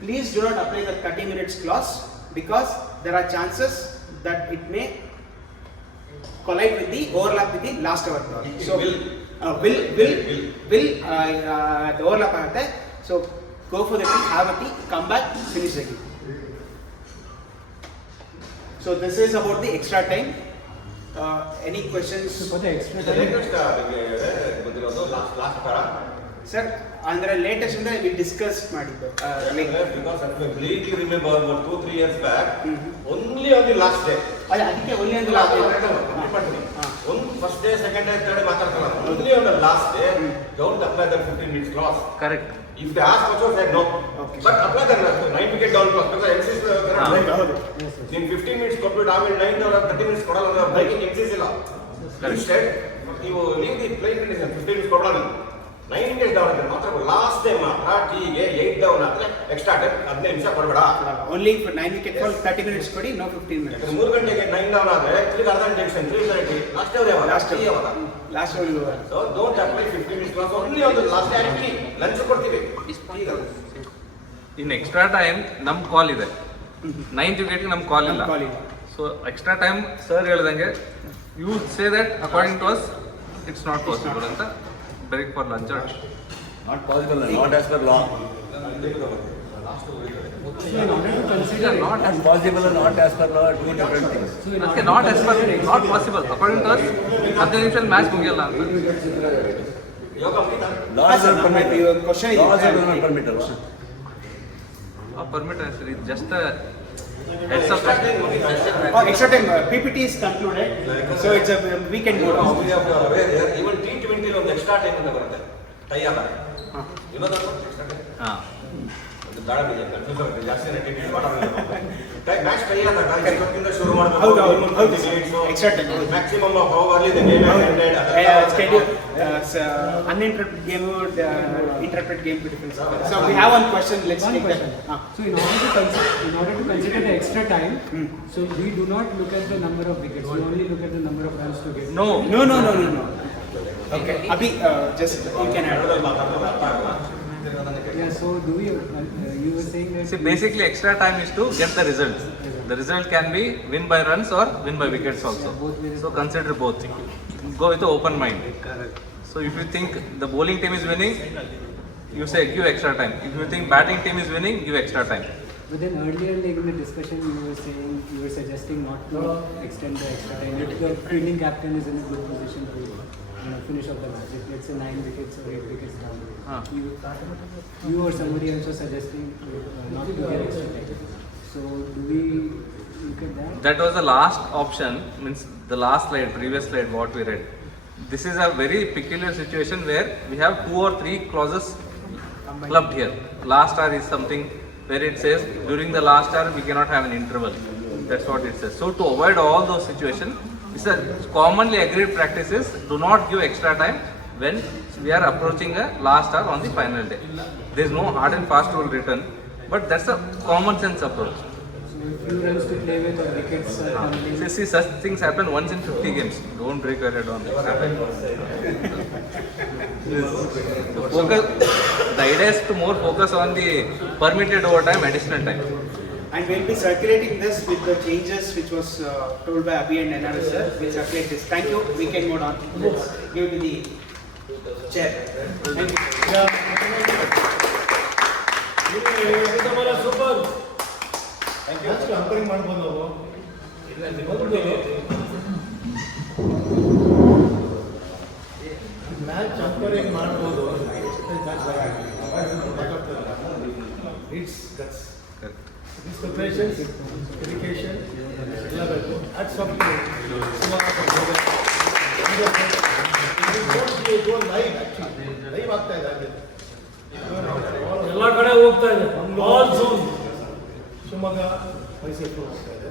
please do not apply the 30 minutes clause because there are chances that it may collide with the overlap with the last hour clause. So will the overlap ಆಗುತ್ತೆ. So go for the tea, have a tea, come back, finish the game. So this is about the extra time. Any questions? So for the extra time, Sir, ಅಂದ್ರೆ latest ಅಂದ್ರೆ we discuss ಮಾಡಿದ್ದು. Because I completely remember about 2-3 years back, only on the last day. ಅದಕ್ಕೆ only on the last day. First day, second day, third day ಮಾತಾಡ್ತಾರಲ್ಲ. Only on the last day, don't apply the 15 minutes clause. Correct. If they ask also say no. Okay. But apply the 9 wicket down clause because NCC in 15 minutes ಕೊಟ್ಬಿಟ್ಟು ಆಮೇಲೆ 9 or 30 minutes ಕೊಡಲ್ಲ ಅಂದ್ರೆ breaking NCC ಇಲ್ಲ. Instead, ನೀವು leave the playing condition 15 minutes ಕೊಡಲ್ಲ. 9 wicket down ಅಂದ್ರೆ ಮಾತ್ರ last time ಮಾತ್ರ ಟೀಗೆ 8 ಡೌನ್ ಆದ್ರೆ ಎಕ್ಸ್ಟ್ರಾ ಟೈಮ್ 15 ನಿಮಿಷ ಕೊಡಬೇಡ. Only for 9 wicket fall 30 minutes ಕೊಡಿ, no 15 minutes. 3 ಗಂಟೆಗೆ 9 ಡೌನ್ ಆದ್ರೆ ತಿರುಗಿ ಅರ್ಧ ಗಂಟೆ ಎಕ್ಸ್ಟೆಂಡ್ 3:30 ಲಾಸ್ಟ್ ಅವರ್ ಯಾವಾಗ Last over. So don't apply 15 minutes clause only on the last day and tea. Lunch ಕೊಡ್ತೀವಿ. In extra time ನಮ್ ಕಾಲ್ ಇದೆ. 9th wicket ನಮ್ ಕಾಲ್ ಇಲ್ಲ. So extra time ಸರ್ ಹೇಳಿದಂಗೆ you say that according to us it's not possible ಅಂತ break for lunch or Not possible, not as per law. so in order to consider it, Not as possible and not as per law are two different things. so in ಅದಕ್ಕೆ order not to as per consider it, not possible according to us 15 ನಿಮಿಷ match ಮುಗಿಯಲ್ಲ ಅಂತ. ಯೋಗ ಮುಗಿತಾ? Laws are permitted. Your question is Laws are not permitted. Permit answer is just a heads up. extra time PPT is concluded. So it's a weekend mode. Even T20 ಒಂದು extra time ಅಂತ ಬರುತ್ತೆ tie ಆದ ಇನ್ನೊಂದು extra time ಹಾ ಅದು ದಾಡ ಬಿಜೆ confuse ಆಗುತ್ತೆ ಜಾಸ್ತಿ T20 ಮಾಡೋದಿಲ್ಲ ಟೈ ಮ್ಯಾಚ್ ಟೈ ಆದಾಗ ಇವತ್ತಿಂದ ಶುರು ಹೌದು. ಮಾಡಬೇಕು Extra time. Maximum of how early the game ended Schedule uninterrupted game, interrupted game difference. So we have one question. Let's one take question. that. So in order to consider the extra time, so we do not look at the number of wickets. We only look at the number of runs to get. No. No. Okay. Abhi, just you can add. Yeah. So do we? You were saying that. See, basically extra time is to get the result. The result can be win by runs or win by wickets also. So consider both. Go with an open mind. So if you think the bowling team is winning, you say give extra time. If you think batting team is winning, give extra time. But then earlier like in the discussion you were suggesting not to extend the extra time. If the fielding captain is in a good position to finish off the match, if let's say 9 wickets or 8 wickets down, you or somebody else was suggesting not to get extra time. So do we look at that? That was the last option, means the last slide, previous slide what we read. This is a very peculiar situation where we have 2 or 3 clauses clubbed here. Last hour is something where it says during the last hour we cannot have an interval. That's what it says. So to avoid all those situations, it's a commonly agreed practice is do not give extra time when we are approaching a last or on the final day. There is no hard and fast rule written, but that's a common sense approach. Few runs to play with or wickets coming. See, such things happen once in 50 games. Don't break your head on extra time. The idea is to more focus on the permitted overtime, additional time. And we'll be circulating this with the changes which was told by Abhi and NRS sir. We'll circulate this. Thank you. We can move on. Let's give to the chair. Thank you. Super. Thank you. Anchoring ಮಾಡ್ಬೋದು ನಾವು. Match ಅಂಕರಿಂಗ್ ಮಾಡ್ಬೋದು. It's guts. These preparations, education, ಎಲ್ಲ ಬೇಕು. Hats off to Don't live actually. Live ಆಗ್ತಾ ಇದೆ. ಎಲ್ಲ ಕಡೆ ಹೋಗ್ತಾ ಇದೆ. All zone. ಶಿವಮೊಗ್ಗ ಮೈಸೂರು ಹೋಗ್ತಾ ಇದೆ.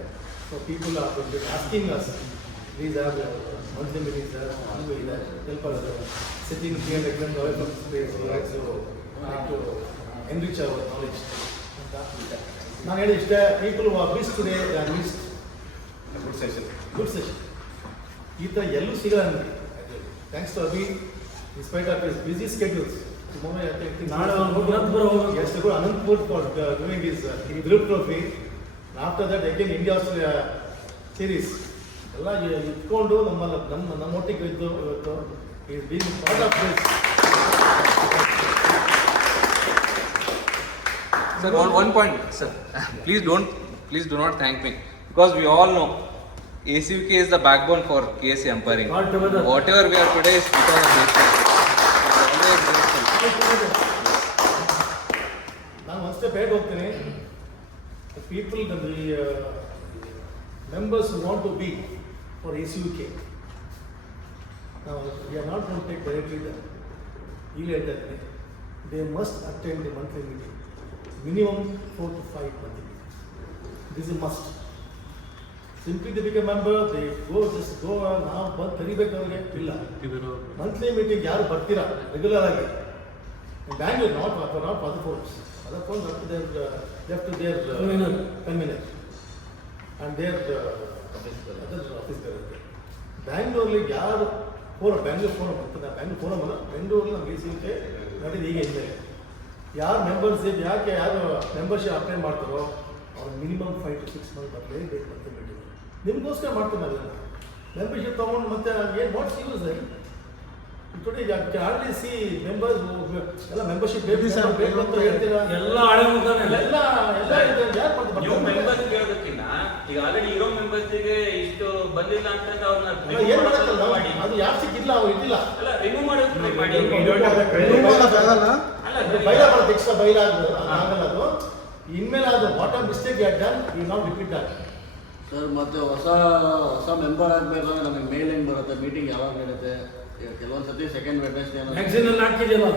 So people are asking us, please have monthly meetings there, help us sitting here and away from space, we have to enrich our knowledge. ನಾನು ಹೇಳಿ ಇಷ್ಟೇ, people who are missed today, they are missed. Good session. Good session. ಈ ಥರ ಎಲ್ಲೂ ಸಿಗಲ್ಲ ನನಗೆ. Thanks to Abhi, in spite of his busy schedules. Tomorrow I think he has to go to Anantapur for doing his group trophy. And after that again India-Australia series. ಎಲ್ಲ ಇಟ್ಕೊಂಡು ನಮ್ಮೊಟ್ಟಿಗೆ ಇದ್ದು ಇವತ್ತು he is being part of this. Sir, one point, sir. Please do not thank me, because we all know ACUK is the backbone for KSA umpiring. Whatever we are today is because of this. ನಾನು ಒಂದು step ಹೇಗೆ ಹೋಗ್ತೀನಿ. The people, the members who want to be for ACUK, now we are not going to take directly the e-letter. They must attend the monthly meeting. Minimum 4 to 5 monthly meetings. This is a must. Simply they become member, they go now ಬಂದು ಕರಿಬೇಕು ಅವ್ರಿಗೆ ಇಲ್ಲ. Monthly meeting ಯಾರು ಬರ್ತೀರಾ regular ಆಗಿ. In Bangalore, not for other folks. Other folks left to their convener and their other office bearer. Bangalore ಯಾರು Bangalore forum ಬರ್ತಾರೆ. Bangalore forum ಅಲ್ಲ, ಬೆಂಗಳೂರಲ್ಲಿ ನಮ್ಗೆ ACUK ನಡೆದು ಈಗ ಇದ್ಮೇಲೆ ಯಾರು ಮೆಂಬರ್ಶಿಪ್ ಯಾರು ಮೆಂಬರ್ಶಿಪ್ ಅಪ್ಲೈ ಮಾಡ್ತಾರೋ ಅವ್ರು ಮಿನಿಮಮ್ 5 to 6 ಮಂತ್ ಬರಲೇಬೇಕು ಅಂತ ಮೀಟಿಂಗ್. ನಿಮಗೋಸ್ಕರ ಮಾಡ್ತೀನಿ ಅದನ್ನು. ಮೆಂಬರ್ಶಿಪ್ ತೊಗೊಂಡು ಮತ್ತೆ ಏನು what's use today hardly C members ಎಲ್ಲ ಮೆಂಬರ್ಶಿಪ್ ಬೇಕು ಅಂತ ಹೇಳ್ತೀರಾ. ಎಲ್ಲ ಹಳೆ ಮುಖಾನೆ ಎಲ್ಲ ಯಾರು ನೀವು ಮೆಂಬರ್ಸ್ ಕೇಳೋದಕ್ಕಿಂತ ಈಗ ಆಲ್ರೆಡಿ ಇರೋ ಮೆಂಬರ್ಸ್ಗೆ ಇಷ್ಟು ಬಂದಿಲ್ಲ ಅಂತ ಏನು ಮಾಡಕ್ಕಲ್ಲ, ಅದು ಯಾರು ಸಿಕ್ಕಿಲ್ಲ ಅವ್ರು ಇದ್ದಿಲ್ಲ. ಅಲ್ಲ ರಿಮೂವ್ ಮಾಡೋದು ಮಾಡಿ. ಬೈಲ ಬರುತ್ತೆ, ಎಕ್ಸ್ಟ್ರಾ ಬೈಲ ಆಗಲ್ಲ ಅದು. ಇನ್ಮೇಲೆ ಅದು what are mistake you have done, you not repeat that. Sir ಮತ್ತೆ ಹೊಸ ಮೆಂಬರ್ ಆಗಬೇಕಾದ್ರೆ ನಮಗೆ ಮೇಲ್ ಹೆಂಗೆ ಬರುತ್ತೆ, ಮೀಟಿಂಗ್ ಯಾವಾಗ ಇರುತ್ತೆ? ಕೆಲವೊಂದು ಸತಿ ಸೆಕೆಂಡ್ ವೆಡ್ನೆಸ್ಡೇ ಮ್ಯಾಗ್ಝಿನಲ್ಲಿ ಹಾಕಿದೆಯಲ್ಲ,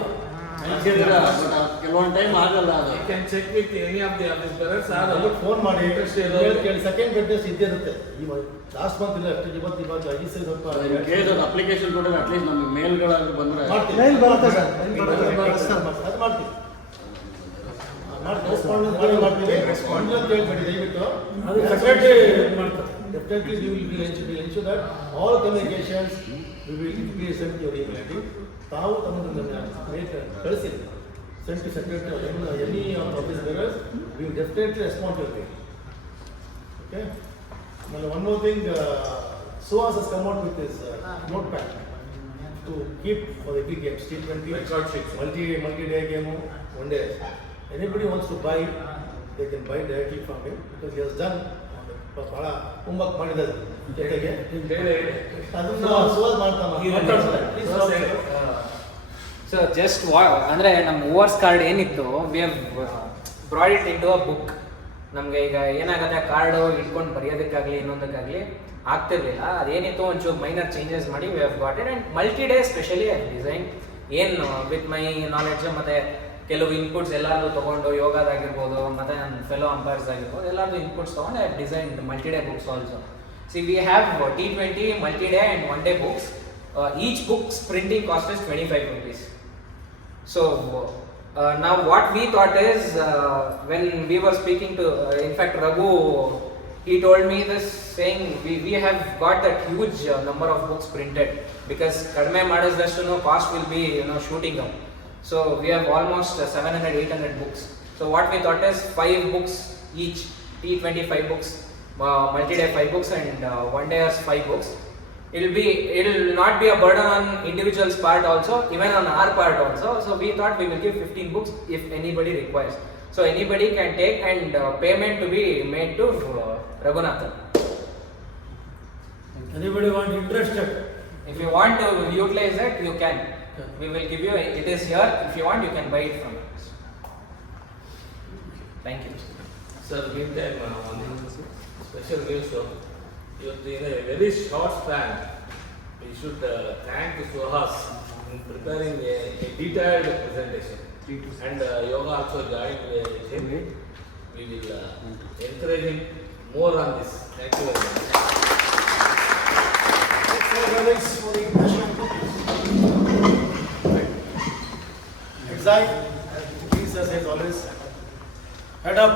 ಕೆಲವೊಂದು ಟೈಮ್ ಆಗಲ್ಲ ಅದು. You can check with any of the office bearers or ಅಲ್ಲಿ ಫೋನ್ ಮಾಡಿ ಕೇಳಿ. ಸೆಕೆಂಡ್ ವೆಡ್ನೆಸ್ ಇದ್ದೇ ಇರುತ್ತೆ. ಲಾಸ್ಟ್ ಮಂತ್ ಇಲ್ಲ ಅಷ್ಟು, ಇವತ್ತು ಈ ಸರಿ ಸ್ವಲ್ಪ ಕೇಸ್ ಅದು ಅಪ್ಲಿಕೇಶನ್ ಕೊಟ್ಟರೆ ಅಟ್ಲೀಸ್ಟ್ ನಮಗೆ ಮೇಲ್ಗಳಾದ್ರೂ ಬಂದರೆ ಮಾಡ್ತೀವಿ. ಅದು ಮಾಡ್ತೀವಿ. ರೆಸ್ಪಾಂಡೆನ್ಸ್ ಮಾಡ್ತೀವಿ. ರೆಸ್ಪಾಂಡೆನ್ಸ್ ಅಂತ ಹೇಳ್ಬೇಡಿ ದಯವಿಟ್ಟು. ಅದು ಸೆಕ್ರೆಟರಿ ಮಾಡ್ತಾರೆ. Definitely we will ensure that all communications we will send to your email ID. ತಾವು ತಮ್ಮನ್ನು ಕಳಿಸಿ. Send to secretary or any office bearers. We will definitely respond to it. Okay. Now one more thing, SOAS has come out with this notepad to keep for every game. T20, multi-day game, one day. Anybody wants to buy, they can buy directly from him because he has done ಭಾಳ homework ಮಾಡಿದ್ದಾರೆ ಜೊತೆಗೆ. ಅದನ್ನು ಸೋಲ್ ಮಾಡ್ತಾರೆ. So just ಅಂದರೆ ನಮ್ಮ overs card ಏನಿತ್ತು, we have brought it in to a book. ನಮಗೆ ಈಗ ಏನಾಗುತ್ತೆ, ಕಾರ್ಡು ಇಟ್ಕೊಂಡು ಬರೆಯೋದಕ್ಕಾಗಲಿ ಇನ್ನೊಂದಕ್ಕಾಗಲಿ ಆಗ್ತಿರ್ಲಿಲ್ಲ. ಅದೇನಿತ್ತು ಒಂಚೂರು ಮೈನರ್ ಚೇಂಜಸ್ ಮಾಡಿ we have got it. And multi day specially design ಏನು ವಿತ್ ಮೈ ನಾಲೆಡ್ಜ್ ಮತ್ತು ಕೆಲವು ಇನ್ಪುಟ್ಸ್ ಎಲ್ಲಾದರೂ ತೊಗೊಂಡು ಯೋಗದಾಗಿರ್ಬೋದು ಮತ್ತು ನನ್ನ ಫೆಲೋ ಅಂಪೈರ್ಸ್ ಆಗಿರ್ಬೋದು ಎಲ್ಲಾದರೂ ಇನ್ಪುಟ್ಸ್ ತೊಗೊಂಡು I have designed multi-day books also. C we have T20 multi-day and one-day books. Each book's printing cost is 25 rupees. So now what we thought is when we were speaking to, in fact Raghu, he told me this saying we have got that huge number of books printed because kadme madasdashtu cost will be shooting up. So we have almost 700-800 books. So what we thought is 5 books each, T20 5 books, multi-day 5 books and one day 5 books. It'll not be a burden on individuals part also, even on our part also. So we thought we will give 15 books if anybody requires. So anybody can take and payment to be made to Raghunathan. Anybody want interested? If you want to utilize that, you can. We will give you, it is here. If you want, you can buy it from us. Thank you. Sir, meantime, one special news. In a very short span, we should thank Suhas in preparing a detailed presentation. And Yoga also joined him. We will encourage him more on this. Thank you very much. Exile, Jesus says always, head up.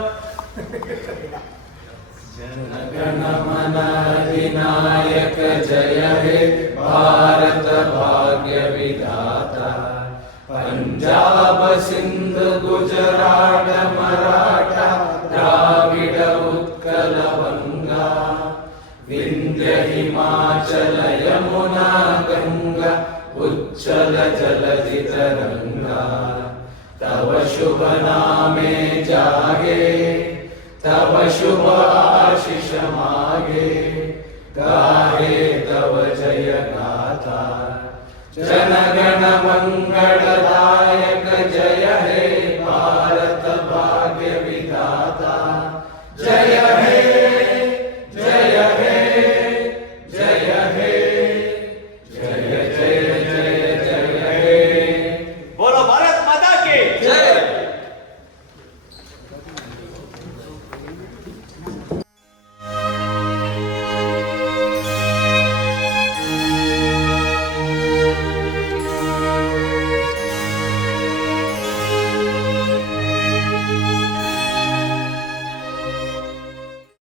जनगणमन अधिनायक जय हे भारत भाग्य विधाता पंजाब सिंध गुजरात मराठा द्राविड उत्कल बंगा विंध्य हिमाचल यमुना गंगा उच्चल जलधि तरंगा तव शुभ नामे जागे तव शुभ आशीष मागे गाहे तव जय गाथा जनगण मंगल